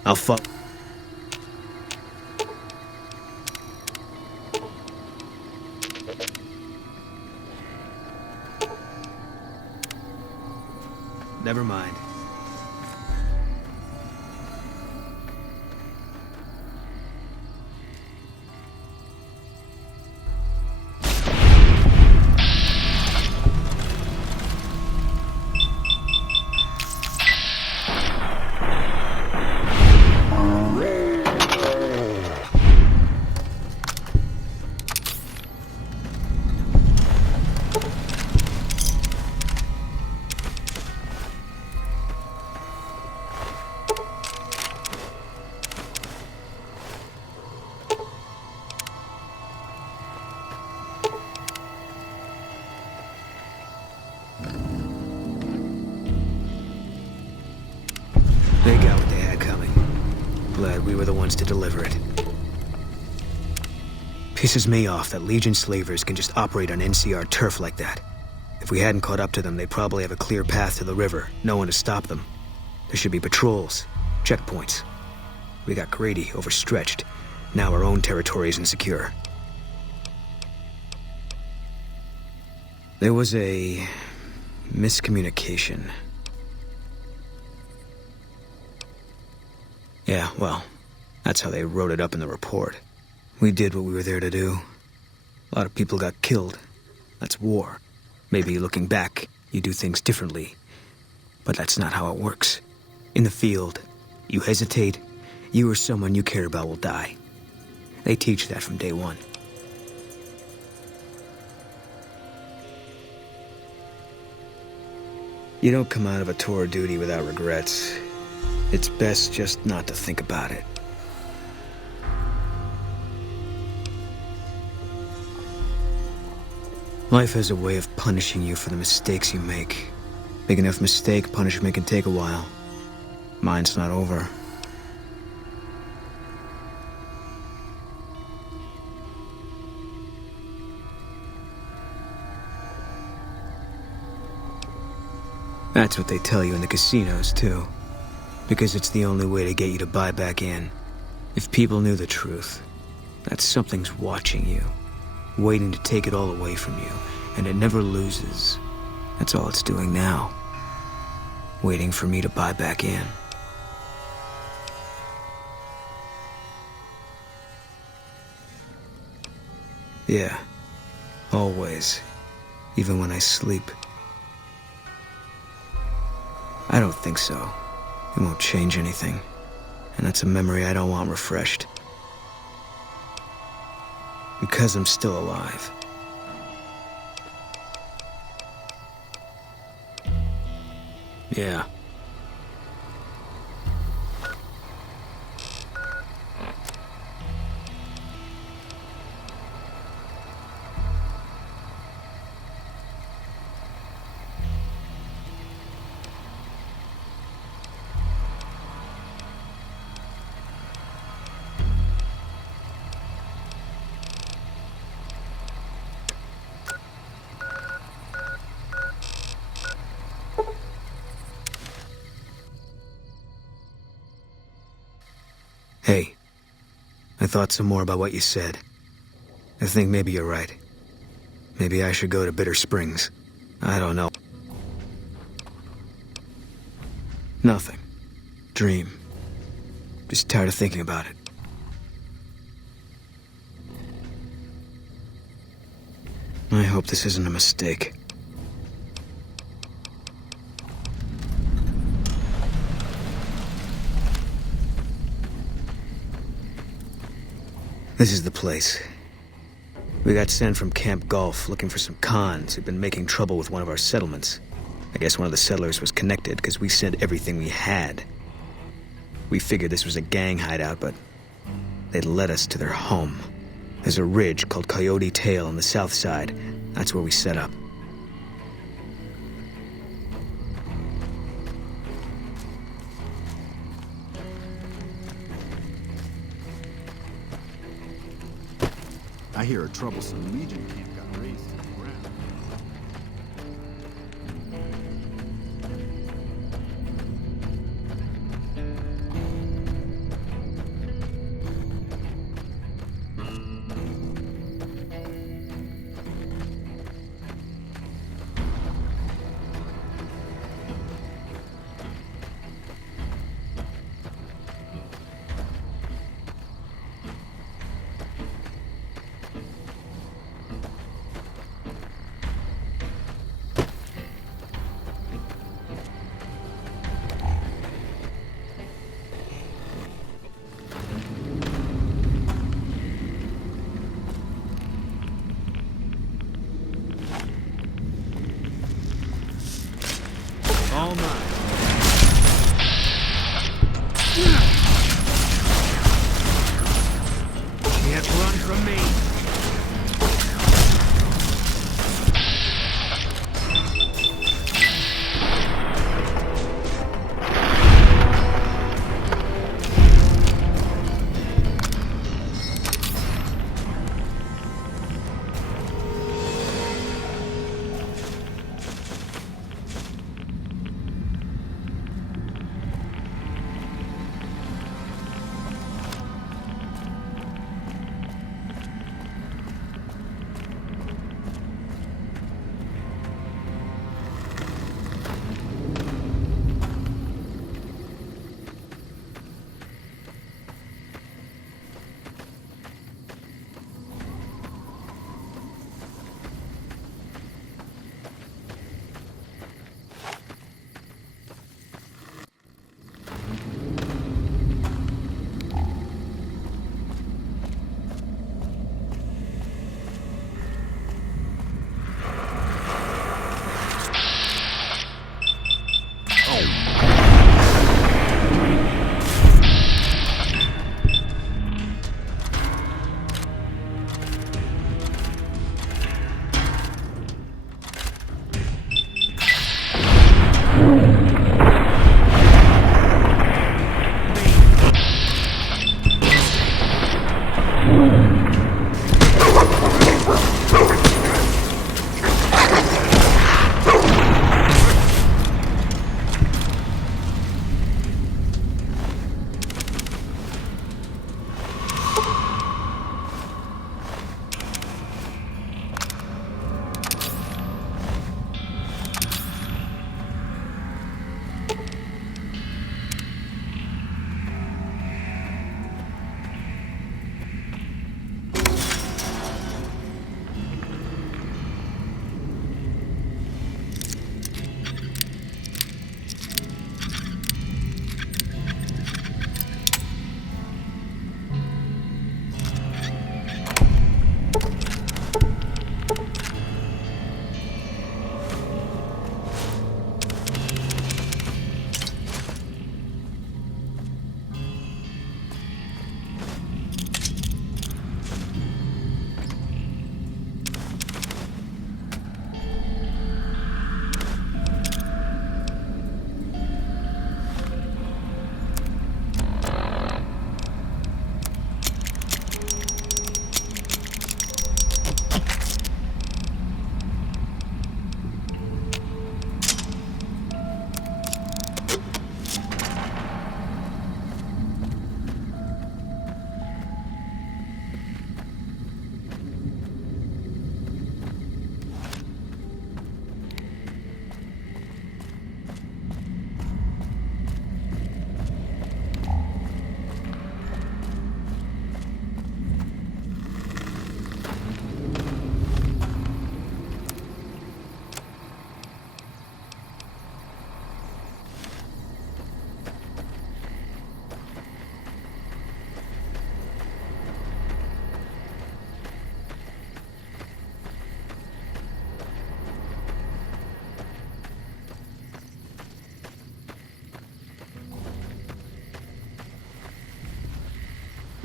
I'll follow. Never mind. They got what they had coming. Glad we were the ones to deliver it. Pisses me off that Legion slavers can just operate on NCR turf like that. If we hadn't caught up to them, they'd probably have a clear path to the river, no one to stop them. There should be patrols, checkpoints. We got Grady overstretched. Now our own territory is insecure. There was a miscommunication. Yeah, well, that's how they wrote it up in the report. We did what we were there to do. A lot of people got killed. That's war. Maybe looking back, you do things differently. But that's not how it works. In the field, you hesitate, you or someone you care about will die. They teach that from day one. You don't come out of a tour of duty without regrets. It's best just not to think about it. Life has a way of punishing you for the mistakes you make. Big enough mistake, punishment can take a while. Mine's not over. That's what they tell you in the casinos, too. Because it's the only way to get you to buy back in. If people knew the truth, that something's watching you, waiting to take it all away from you, and it never loses. That's all it's doing now. Waiting for me to buy back in. Yeah, always. Even when I sleep. I don't think so. It won't change anything. And that's a memory I don't want refreshed. Because I'm still alive. Yeah. Hey, I thought some more about what you said. I think maybe you're right. Maybe I should go to Bitter Springs. I don't know. Nothing. Dream. Just tired of thinking about it. I hope this isn't a mistake. This is the place. We got sent from Camp Gulf looking for some cons who'd been making trouble with one of our settlements. I guess one of the settlers was connected because we sent everything we had. We figured this was a gang hideout, but they'd led us to their home. There's a ridge called Coyote Tail on the south side. That's where we set up. I hear a troublesome Legion camp got raised to the ground. from me.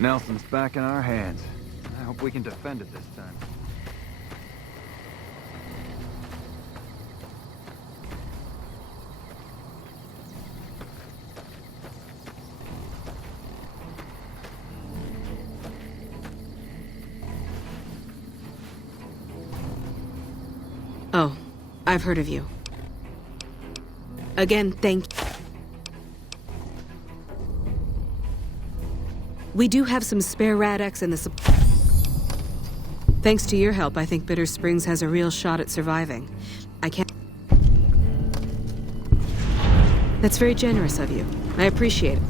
Nelson's back in our hands. I hope we can defend it this time. Oh, I've heard of you. Again, thank you. We do have some spare Rad-X in the Thanks to your help, I think Bitter Springs has a real shot at surviving. I can't... That's very generous of you. I appreciate it.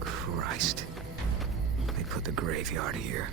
Christ. put the graveyard here.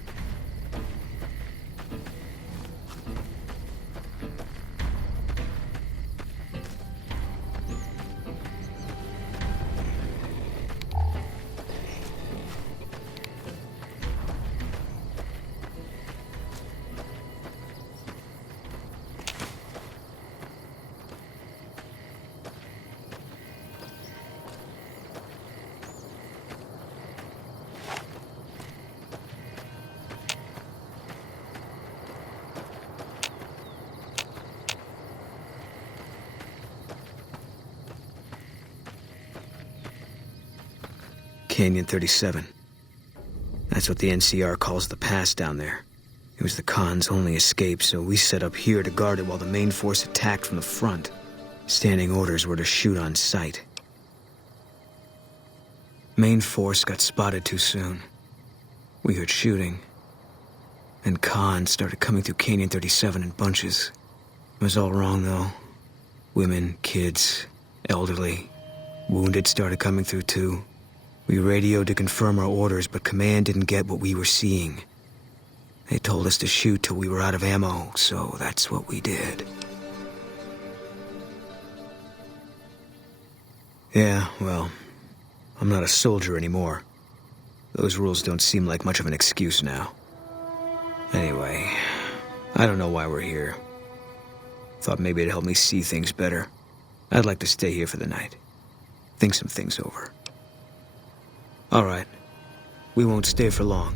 Canyon 37. That's what the NCR calls the pass down there. It was the Khan's only escape, so we set up here to guard it while the main force attacked from the front. Standing orders were to shoot on sight. Main force got spotted too soon. We heard shooting. And Khan started coming through Canyon 37 in bunches. It was all wrong, though. Women, kids, elderly. Wounded started coming through, too. We radioed to confirm our orders, but command didn't get what we were seeing. They told us to shoot till we were out of ammo, so that's what we did. Yeah, well, I'm not a soldier anymore. Those rules don't seem like much of an excuse now. Anyway, I don't know why we're here. Thought maybe it'd help me see things better. I'd like to stay here for the night. Think some things over. All right. We won't stay for long.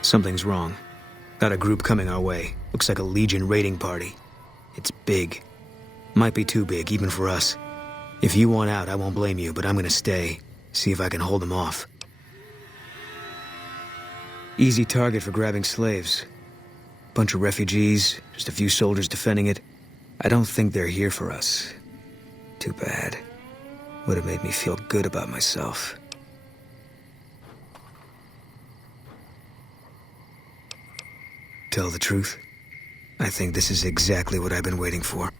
Something's wrong. Got a group coming our way. Looks like a Legion raiding party. It's big. Might be too big, even for us. If you want out, I won't blame you, but I'm gonna stay. See if I can hold them off. Easy target for grabbing slaves. Bunch of refugees, just a few soldiers defending it. I don't think they're here for us. Too bad. Would have made me feel good about myself. Tell the truth, I think this is exactly what I've been waiting for.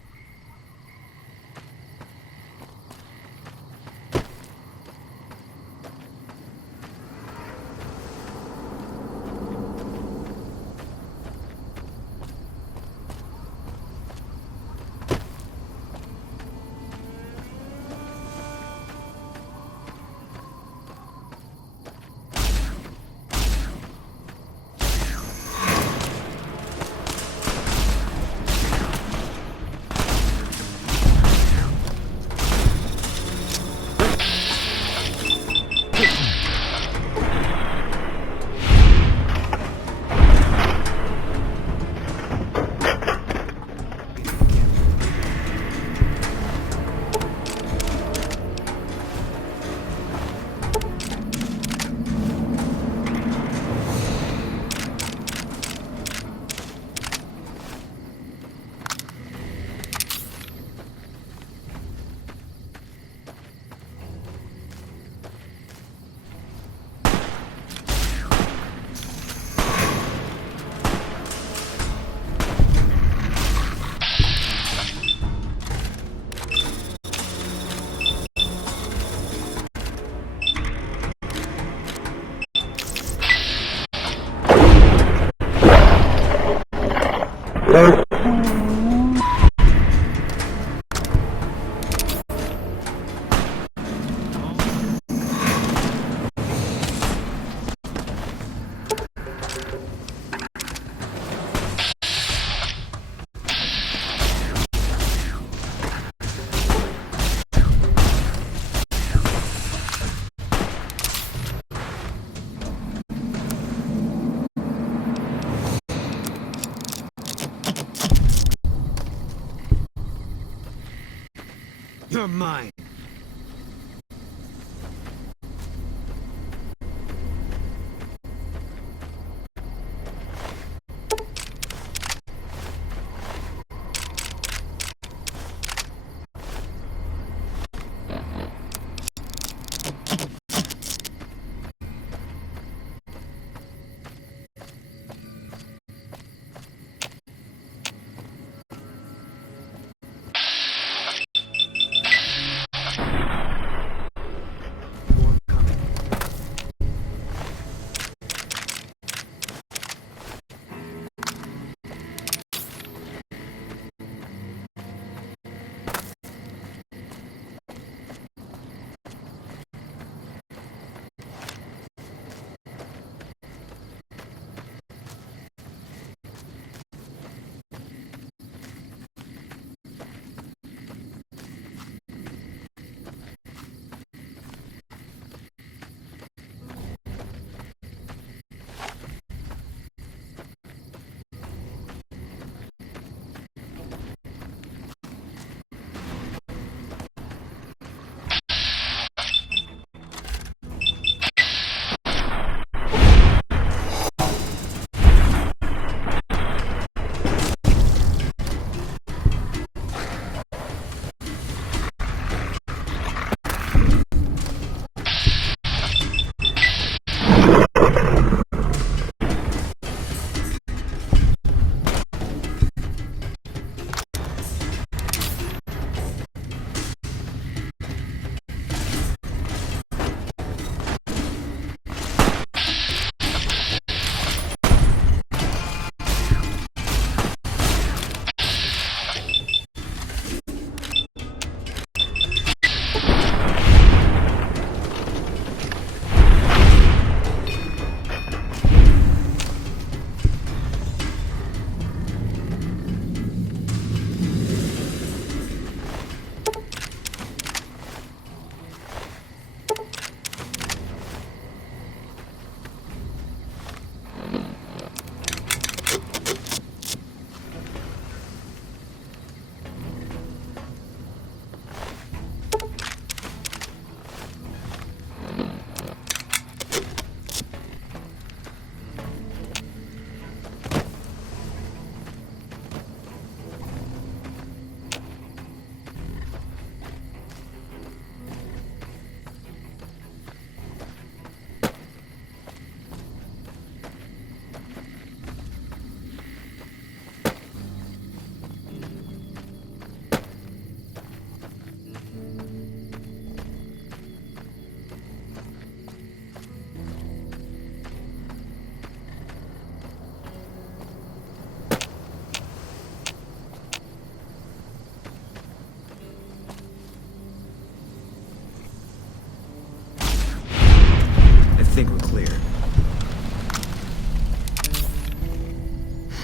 You're mine.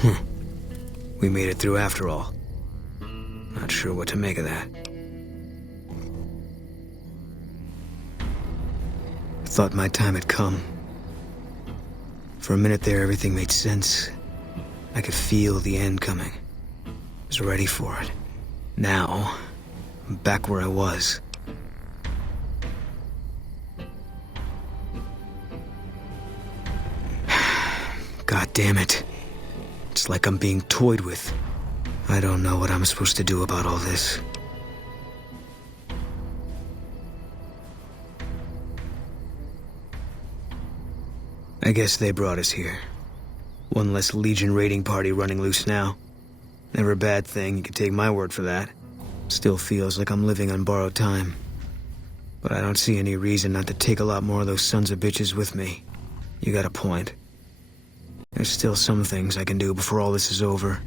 We made it through after all. Not sure what to make of that. Thought my time had come. For a minute there, everything made sense. I could feel the end coming. Was ready for it. Now, I'm back where I was. God damn it. It's like I'm being toyed with. I don't know what I'm supposed to do about all this. I guess they brought us here. One less Legion raiding party running loose now. Never a bad thing, you can take my word for that. Still feels like I'm living on borrowed time. But I don't see any reason not to take a lot more of those sons of bitches with me. You got a point. There's still some things I can do before all this is over.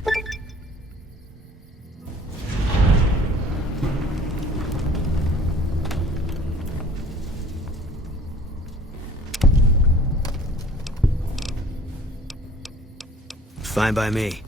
Fine by me.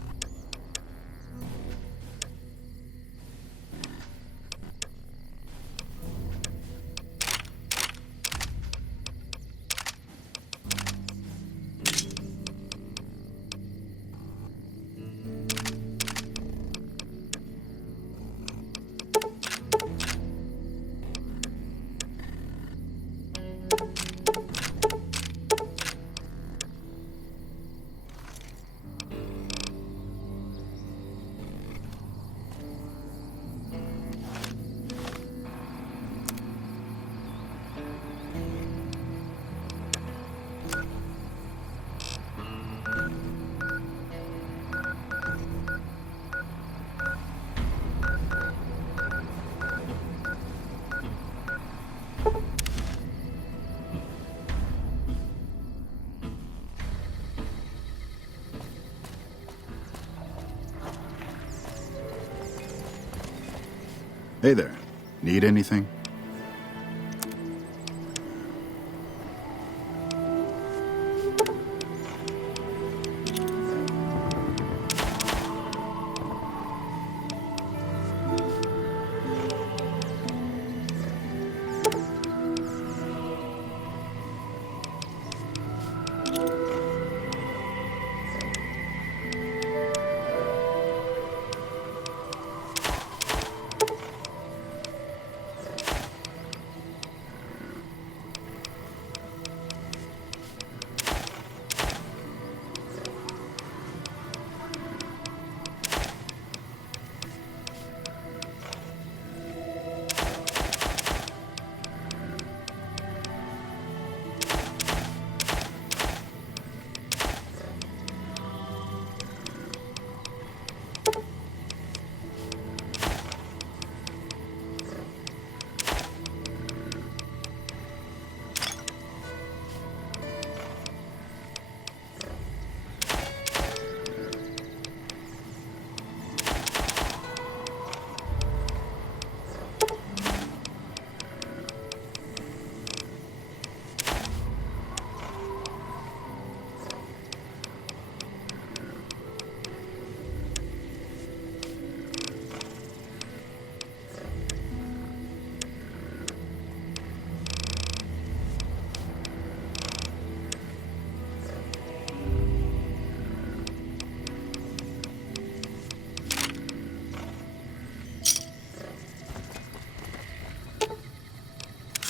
Hey there. Need anything?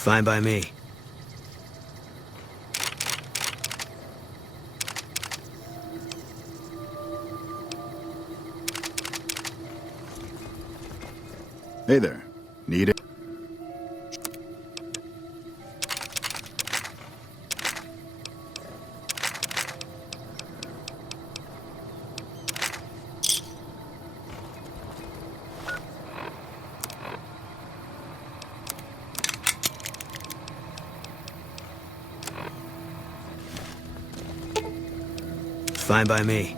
Fine by me. Hey there. Need it? Fine by me.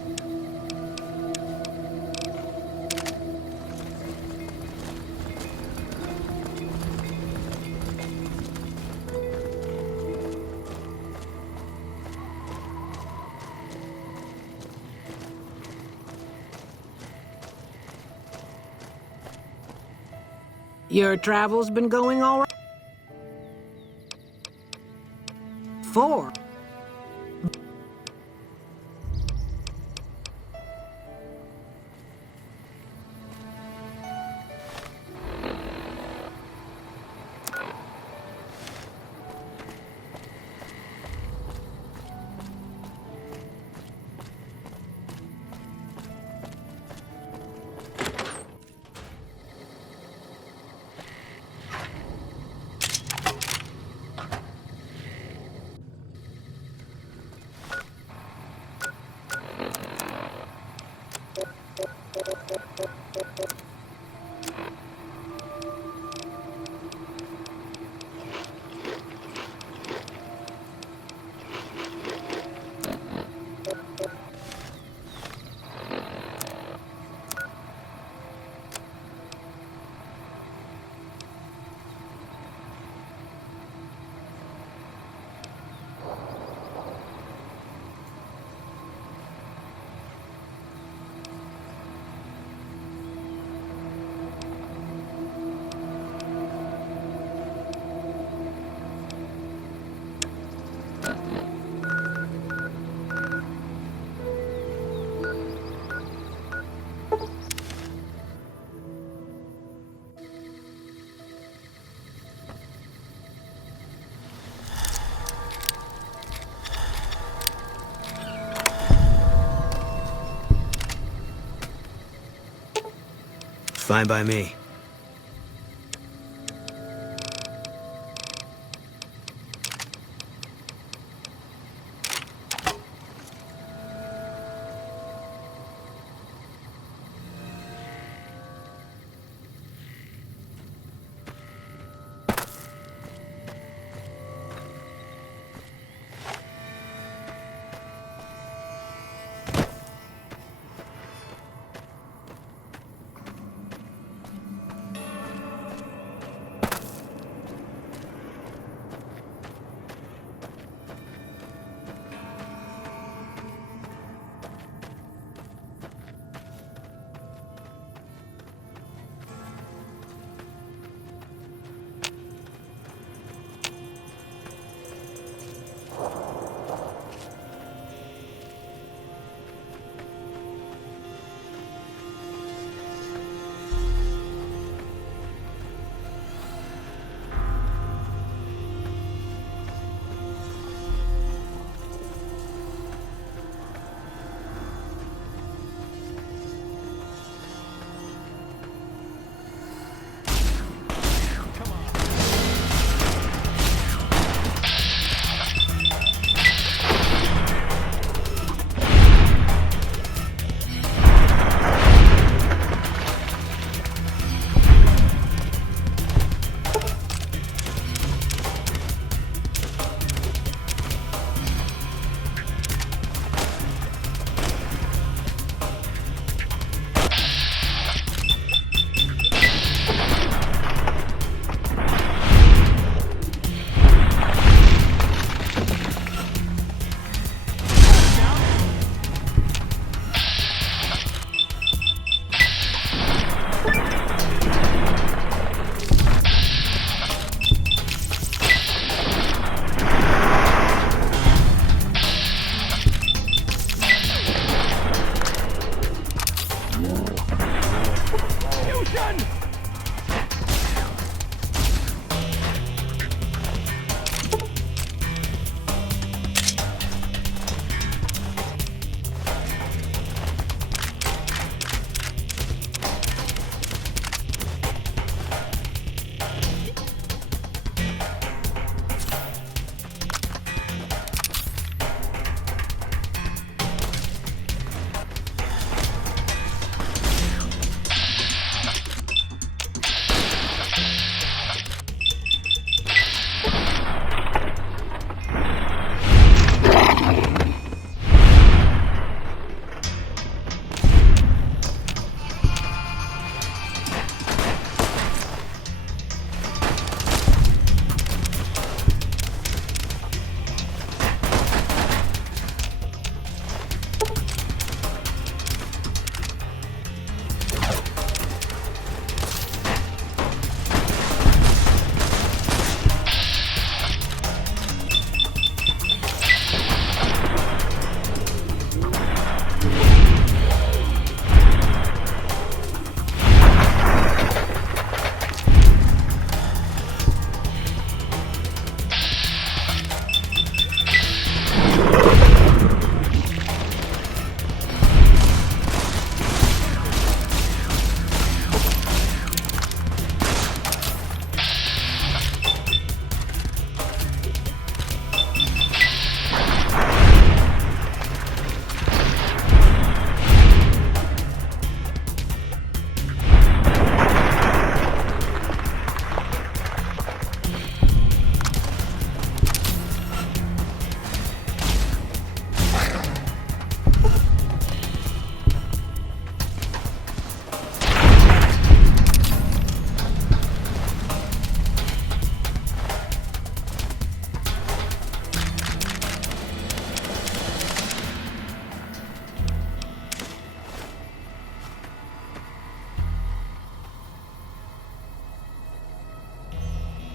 Your travels been going all right? 4. Fine by me.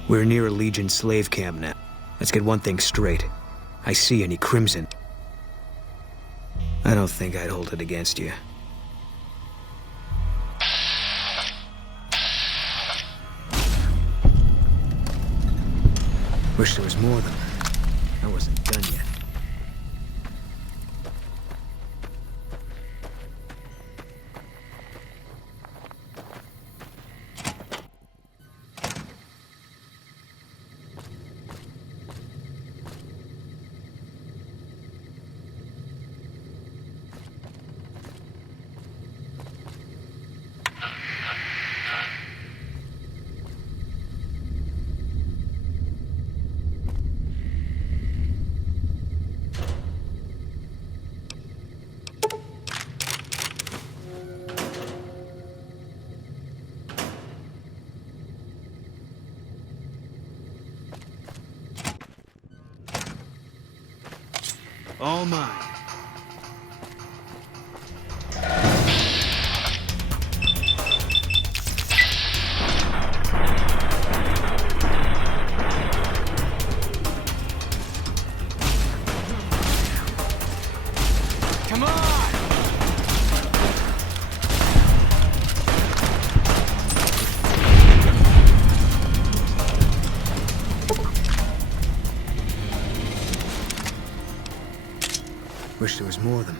We're near a Legion slave camp now. Let's get one thing straight. I see any Crimson. I don't think I'd hold it against you. Wish there was more of them. I wasn't done yet. All mine. Come on! Wish there was more of them.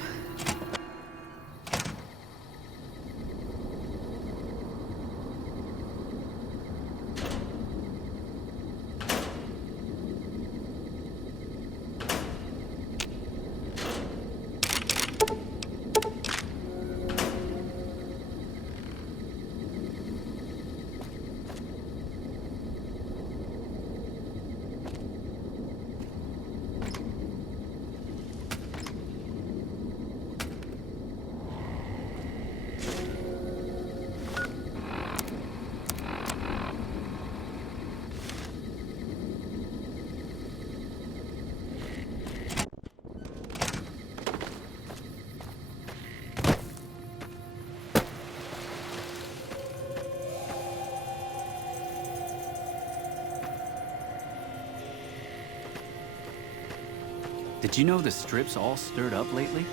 Did you know the Strip's all stirred up lately?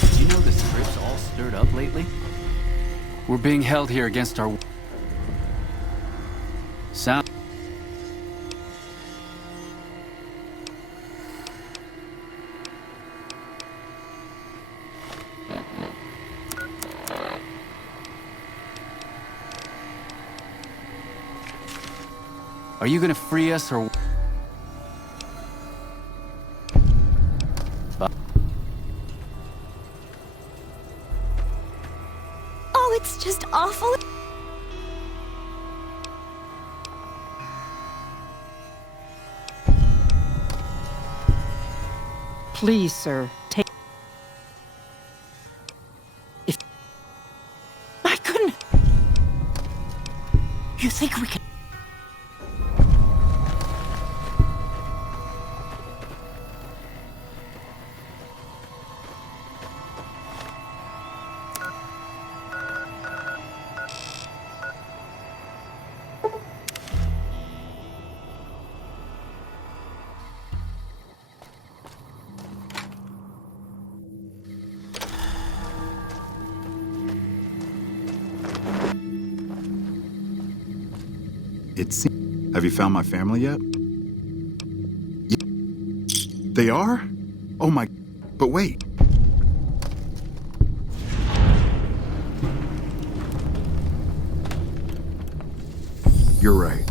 Did you know the Strip's all stirred up lately? We're being held here against our... Sound... Are you gonna free us or... Oh, it's just awful. Please, sir, take... If... I couldn't... You think we can... Have you found my family yet? They are? Oh my... But wait. You're right.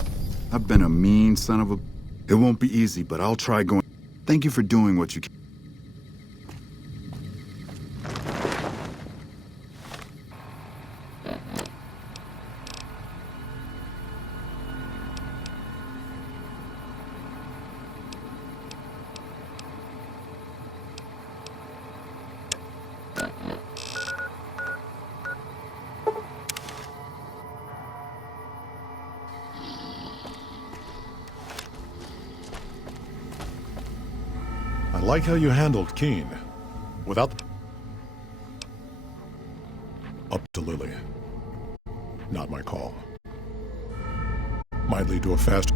I've been a mean son of a... It won't be easy, but I'll try going... Thank you for doing what you can. I like how you handled Keen. Without... Up to Lily. Not my call. Might lead to a fast...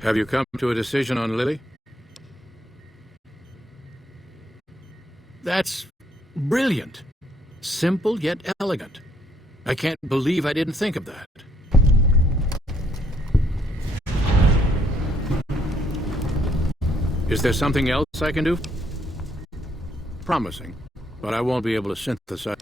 Have you come to a decision on Lily? That's brilliant. Simple yet elegant. I can't believe I didn't think of that. Is there something else I can do? Promising, but I won't be able to synthesize.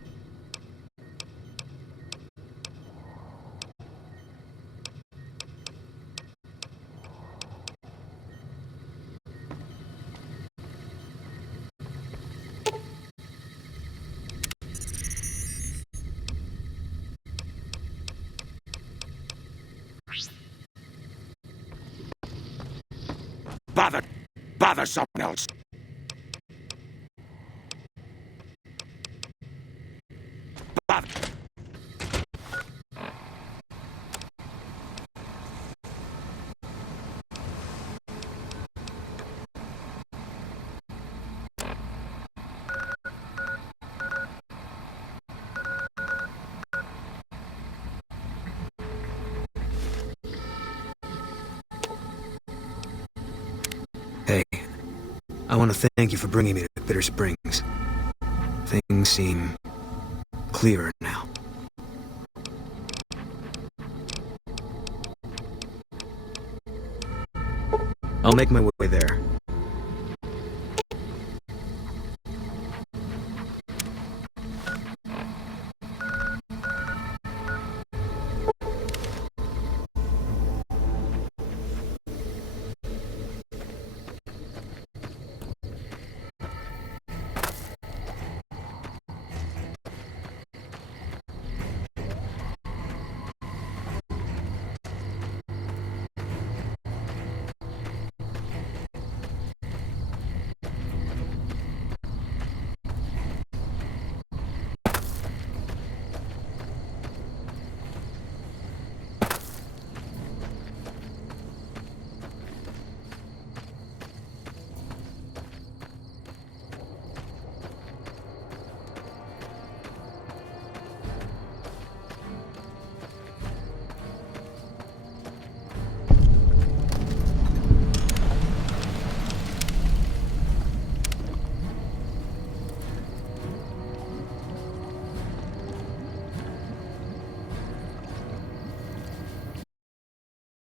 Bother someone else. Bother. Hey, I want to thank you for bringing me to Bitter Springs. Things seem clearer now. I'll make my way there.